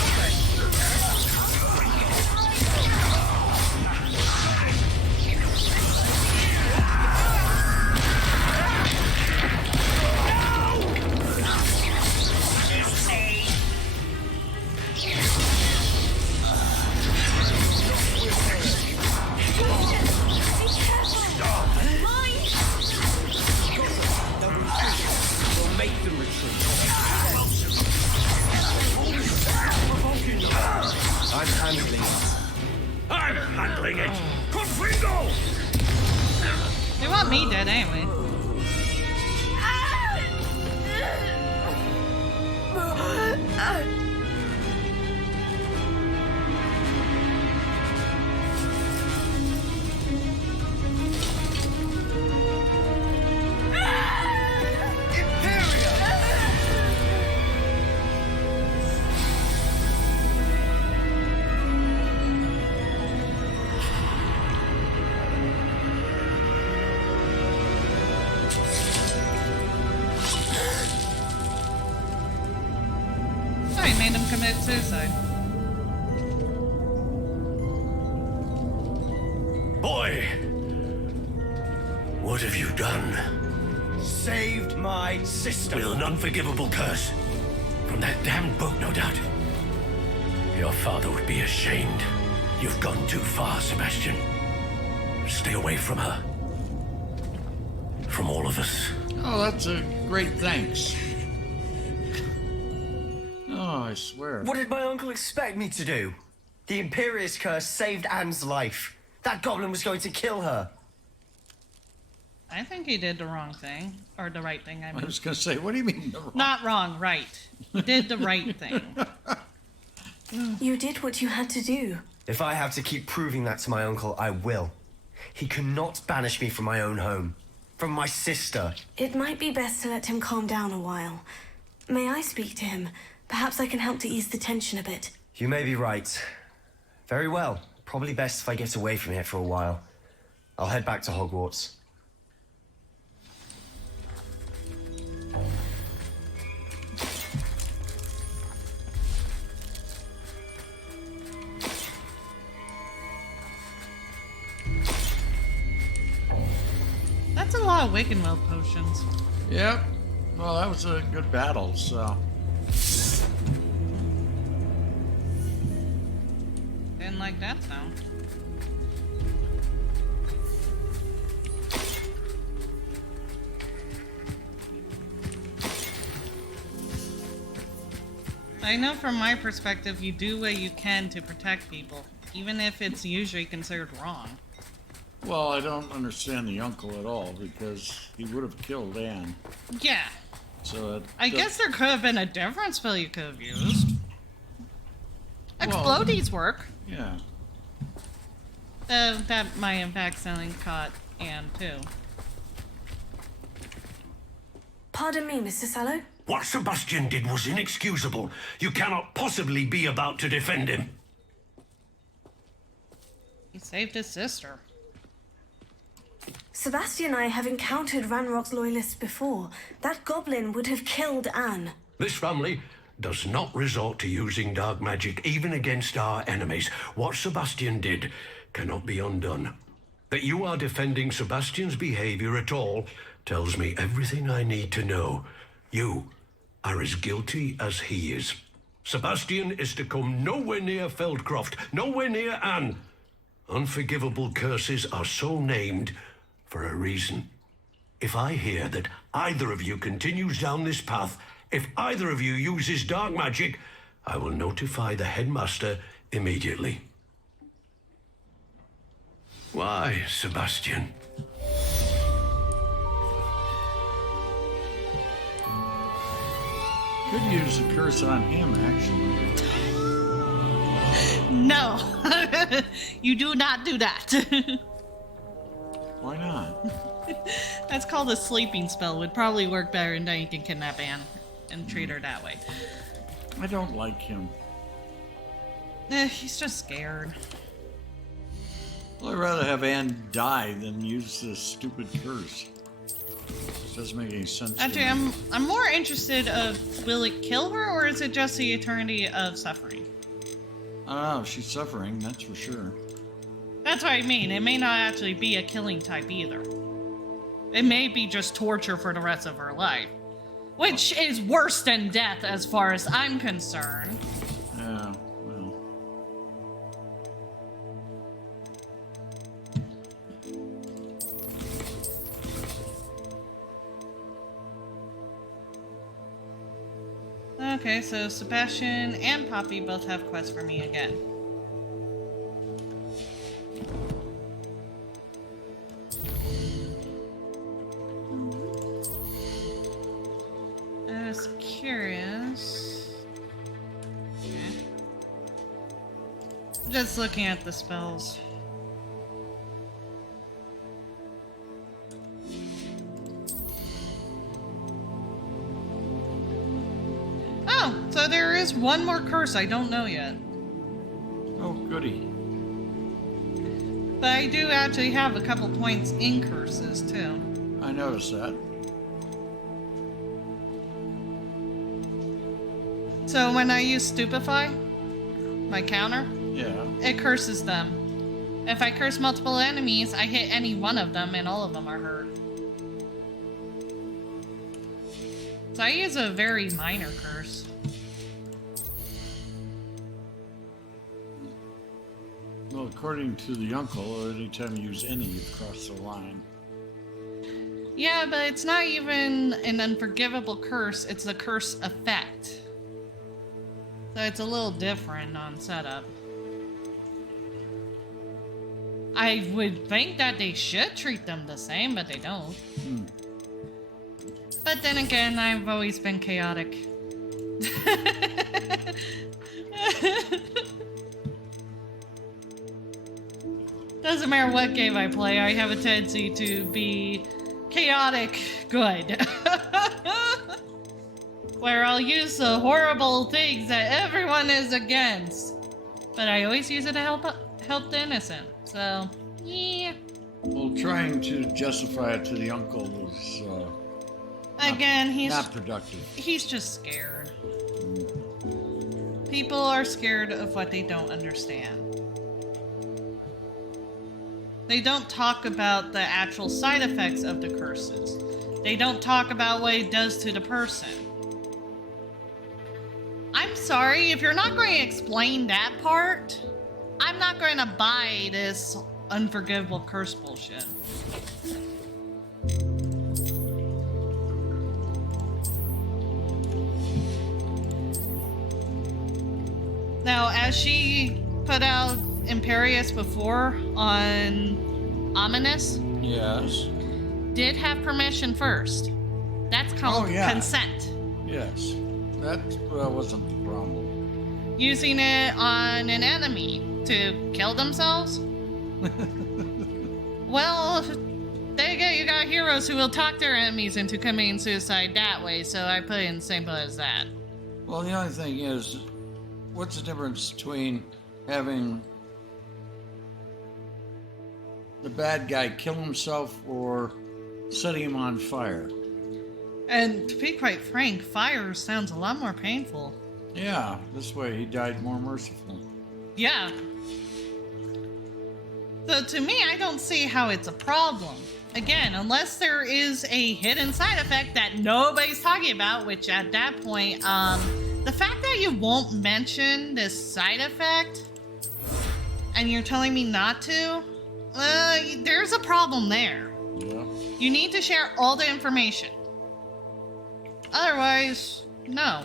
I'm handling it! Confringo! They want me dead anyway. probably made him commit suicide. Boy! What have you done? Saved my sister. With an unforgivable curse. From that damned book, no doubt. Your father would be ashamed. You've gone too far, Sebastian. Stay away from her. From all of us. Oh, that's a great thanks. Oh, I swear. What did my uncle expect me to do? The Imperious curse saved Anne's life. That goblin was going to kill her. I think he did the wrong thing. Or the right thing, I mean. I was going to say, what do you mean? Not wrong, right. He did the right thing. You did what you had to do. If I have to keep proving that to my uncle, I will. He cannot banish me from my own home. From my sister. It might be best to let him calm down a while. May I speak to him? Perhaps I can help to ease the tension a bit. You may be right. Very well. Probably best if I get away from here for a while. I'll head back to Hogwarts. That's a lot of Wiccan potions. Yep. Well, that was a good battle, so. Didn't like that sound. I know from my perspective, you do what you can to protect people, even if it's usually considered wrong. Well, I don't understand the uncle at all, because he would have killed Anne. Yeah. So I guess there could have been a different spell you could have used. Explodies work. Yeah. That might in fact sounding caught Anne too. Pardon me, Mr. Sallow? What Sebastian did was inexcusable. You cannot possibly be about to defend him. He saved his sister. Sebastian and I have encountered Ranrock's loyalists before. That goblin would have killed Anne. This family does not resort to using dark magic even against our enemies. What Sebastian did cannot be undone. That you are defending Sebastian's behavior at all tells me everything I need to know. You are as guilty as he is. Sebastian is to come nowhere near Feldcroft, nowhere near Anne. Unforgivable curses are so named for a reason. If I hear that either of you continues down this path, if either of you uses dark magic, I will notify the headmaster immediately. Why, Sebastian? Could use a curse on him, actually. No! You do not do that. Why not? That's called a sleeping spell. Would probably work better than you can kidnap Anne and treat her that way. I don't like him. He's just scared. Well, I'd rather have Anne die than use this stupid curse. It doesn't make any sense. Actually, to me. I'm more interested of will it kill her or is it just the eternity of suffering? I don't know. She's suffering, that's for sure. That's what I mean. It may not actually be a killing type either. It may be just torture for the rest of her life. Which is worse than death as far as I'm concerned. Yeah, well. Okay, so Sebastian and Poppy both have quests for me again. I was curious. Okay. Just looking at the spells. Oh, so there is one more curse I don't know yet. Oh, goody. But I do actually have a couple points in curses, too. I noticed that. So when I use Stupefy, my counter, Yeah. it curses them. If I curse multiple enemies, I hit any one of them and all of them are hurt. So I use a very minor curse. Well, according to the uncle, anytime you use any, you've crossed the line. Yeah, but it's not even an unforgivable curse, it's a curse effect. So it's a little different on setup. I would think that they should treat them the same, but they don't. But then again, I've always been chaotic. Doesn't matter what game I play, I have a tendency to be chaotic good. Where I'll use the horrible things that everyone is against. But I always use it to help the innocent. So, yeah. Well, trying to justify it to the uncle was Again, he's not productive. He's just scared. People are scared of what they don't understand. They don't talk about the actual side effects of the curses. They don't talk about what it does to the person. I'm sorry, if you're not going to explain that part, I'm not going to buy this unforgivable curse bullshit. Now, as she put out Imperius before on Ominous, Yes. did have permission first. That's called consent. Yes. That wasn't the problem. Using it on an enemy to kill themselves? Well, there you go. You got heroes who will talk their enemies into committing suicide that way, so I put it in the same boat as that. Well, the only thing is, what's the difference between having the bad guy kill himself or setting him on fire? And to be quite frank, fire sounds a lot more painful. Yeah, this way he died more mercifully. Yeah. So to me, I don't see how it's a problem. Again, unless there is a hidden side effect that nobody's talking about, which at that point, the fact that you won't mention this side effect and you're telling me not to, there's a problem there. Yeah. You need to share all the information. Otherwise, no.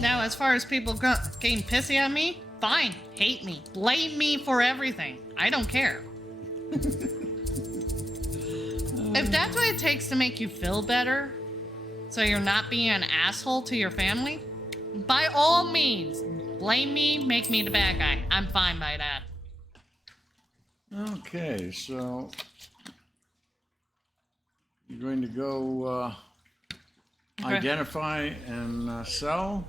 Now, as far as people getting pissy at me, fine, hate me, blame me for everything. I don't care. If that's what it takes to make you feel better, so you're not being an asshole to your family, by all means, blame me, make me the bad guy. I'm fine by that. Okay, so you're going to go Okay. identify and sell?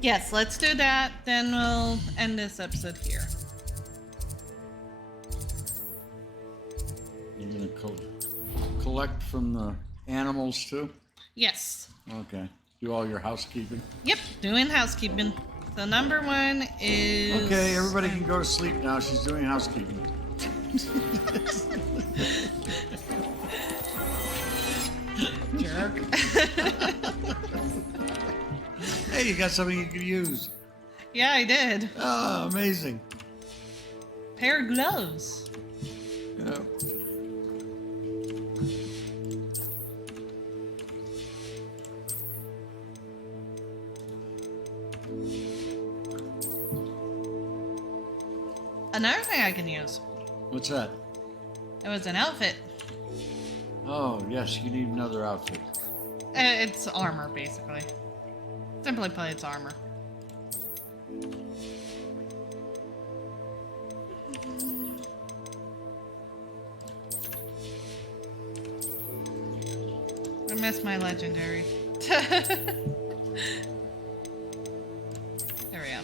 Yes, let's do that. Then we'll end this episode here. You're going to collect from the animals too? Yes. Okay. Do all your housekeeping? Yep, doing housekeeping. So number 1 is... Okay, everybody can go to sleep now. She's doing housekeeping. Jerk. Hey, you got something you can use. Yeah, I did. Oh, amazing. Pair of gloves. Yeah. Another thing I can use. What's that? It was an outfit. Oh, yes, you need another outfit. It's armor, basically. Simply put, it's armor. I miss my legendary. There we go.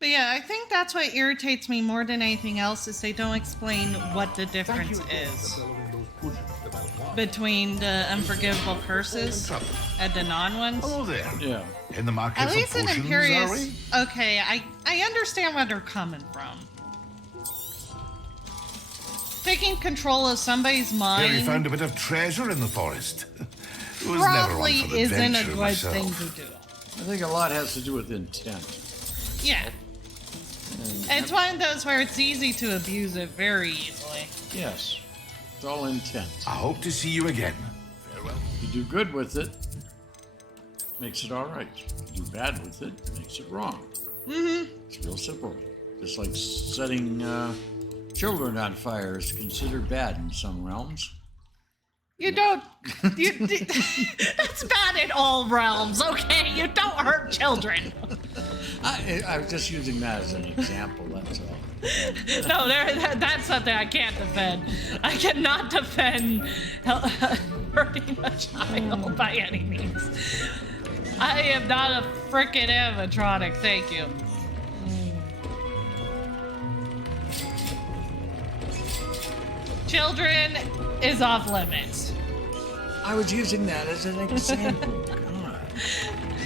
But yeah, I think that's what irritates me more than anything else is they don't explain what the difference is between the unforgivable curses and the non-ones. Hello there. Yeah. In the market At for least in potions, Imperius, are we? okay, I understand where they're coming from. Taking control of somebody's mind Harry found a bit of treasure in the forest. Was never one probably for the isn't a adventure good myself. thing to do. I think a lot has to do with intent. Yeah. It's one of those where it's easy to abuse it very easily. Yes. It's all intent. I hope to see you again. Farewell. You do good with it, makes it all right. You do bad with it, makes it wrong. Mm-hmm. It's real simple. Just like setting children on fire is considered bad in some realms. You don't. That's bad in all realms, okay? You don't hurt children. I was just using that as an example, that's all. No, that's something I can't defend. I cannot defend hurting a child by any means. I am not a frickin' animatronic, thank you. Children is off limits. I was using that as an example. God.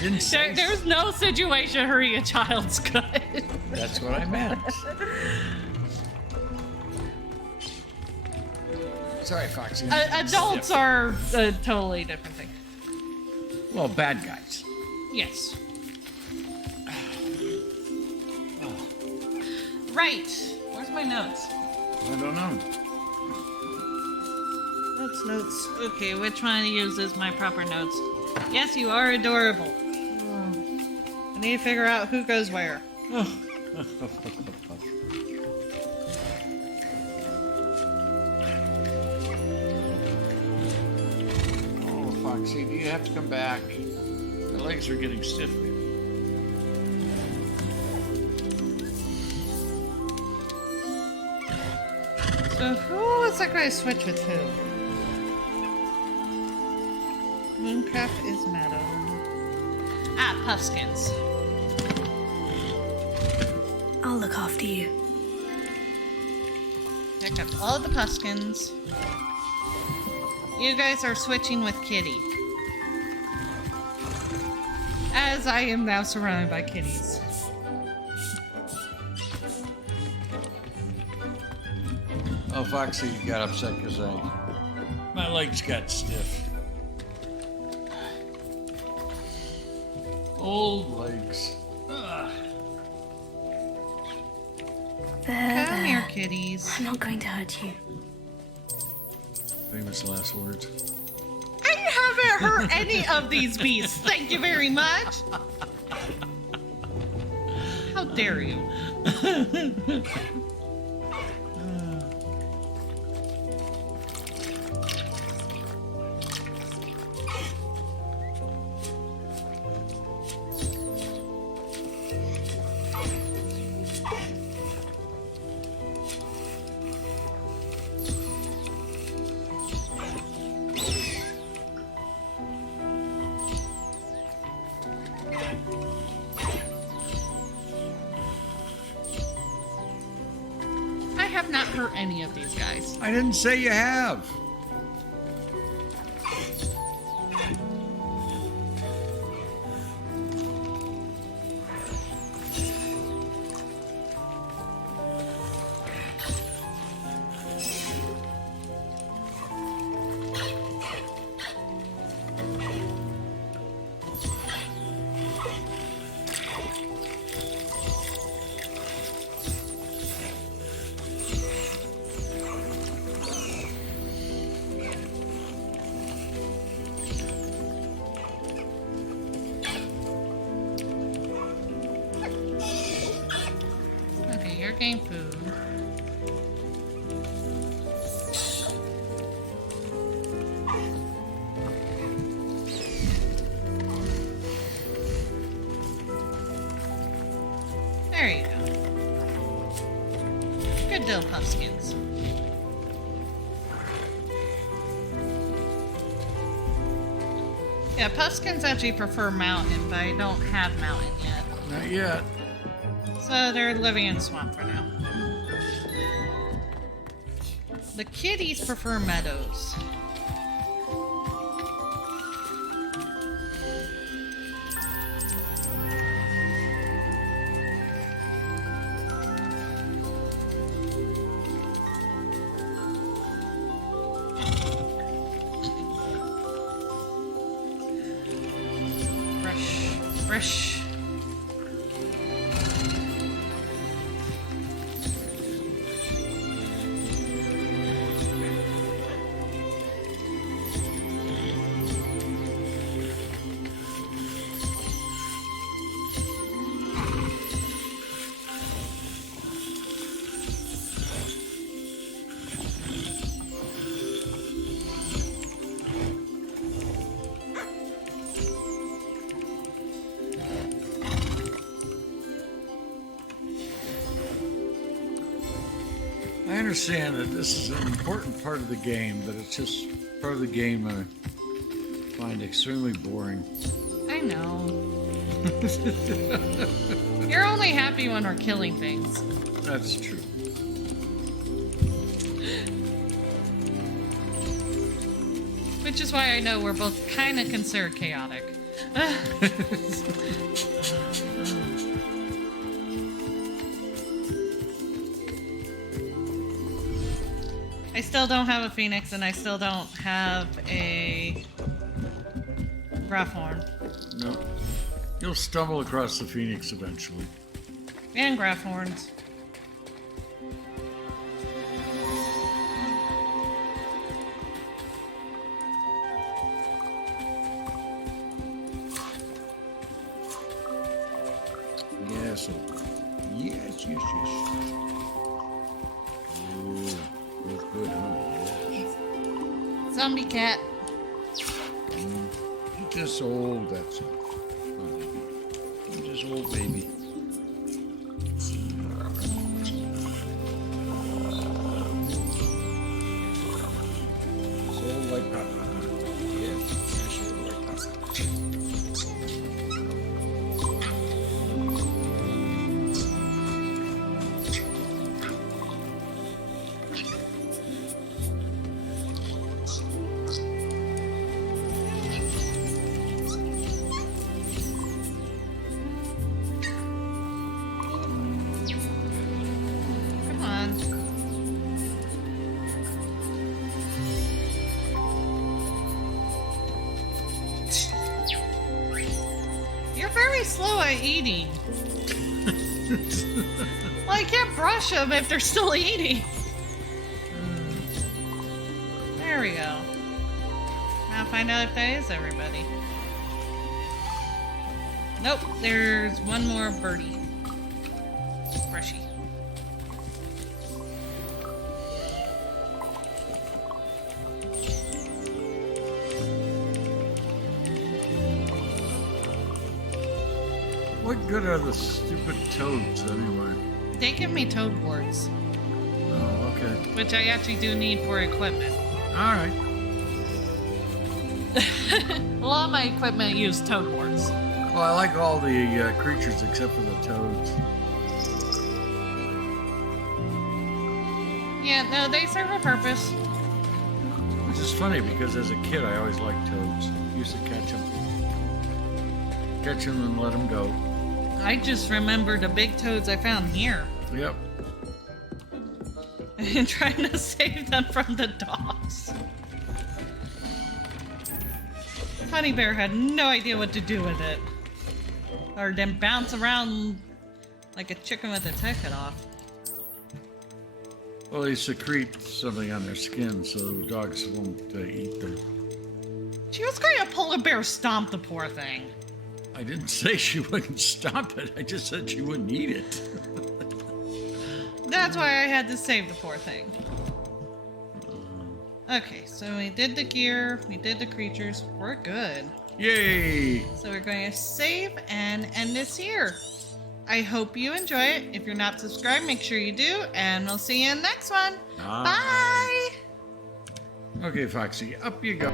Didn't say There's no situation hurting a child's good. That's what I meant. Sorry, Foxy. Adults are a totally different thing. Well, bad guys. Yes. Right. Where's my notes? I don't know. Notes. Okay, which one uses my proper notes? Yes, you are adorable. I need to figure out who goes where. Oh, Foxy, do you have to come back? My legs are getting stiff here. So who was that guy switch with who? Mooncraft is Meadow. Ah, Puffskins. I'll look after you. Pick up all the Puffskins. You guys are switching with Kitty. As I am now surrounded by kitties. Oh, Foxy got upset because my legs got stiff. Old legs. Ugh. Come here, kitties. I'm not going to hurt you. Famous last words. I haven't hurt any of these beasts. Thank you very much. How dare you? I have not hurt any of these guys. I didn't say you have. Okay, you're getting food. There you go. Good deal, Puffskins. Yeah, Puffskins actually prefer mountain, but I don't have mountain yet. Not yet. So they're living in swamp for now. The kitties prefer meadows. Fresh. I understand that this is an important part of the game, but it's just part of the game I find extremely boring. I know. You're only happy when we're killing things. That's true. Which is why I know we're both kind of considered chaotic. I still don't have a phoenix, and I still don't have a Grafhorn. No. You'll stumble across the phoenix eventually. And Grafhorns. Yes. Yes. Ooh, that's good, huh? Zombie cat. You're just old, that's all. You're just old, baby. So old like Papa. Yes, so old like Papa. Come on. You're very slow at eating. Well, I can't brush them if they're still eating. There we go. Now find out if that is everybody. Nope, there's one more birdie. Brushy. What good are the stupid toads anyway? They give me toad warts, Oh, okay. which I actually do need for equipment. All right. A lot of my equipment use toad warts. Well, I like all the creatures except for the toads. Yeah, no, they serve a purpose. Which is funny because as a kid I always liked toads. Used to catch them. Catch them and let them go. I just remember the big toads I found here. Yep. And trying to save them from the dogs. Honey Bear had no idea what to do with it. Or then bounce around like a chicken with its head cut off. Well, they secrete something on their skin so dogs won't eat them. She was going to polar bear stomp the poor thing. I didn't say she wouldn't stop it. I just said she wouldn't eat it. That's why I had to save the poor thing. Okay, so we did the gear, we did the creatures, we're good. Yay! So we're going to save and end this here. I hope you enjoy it. If you're not subscribed, make sure you do, and we'll see you in the next one. Bye! Okay, Foxy, up you go.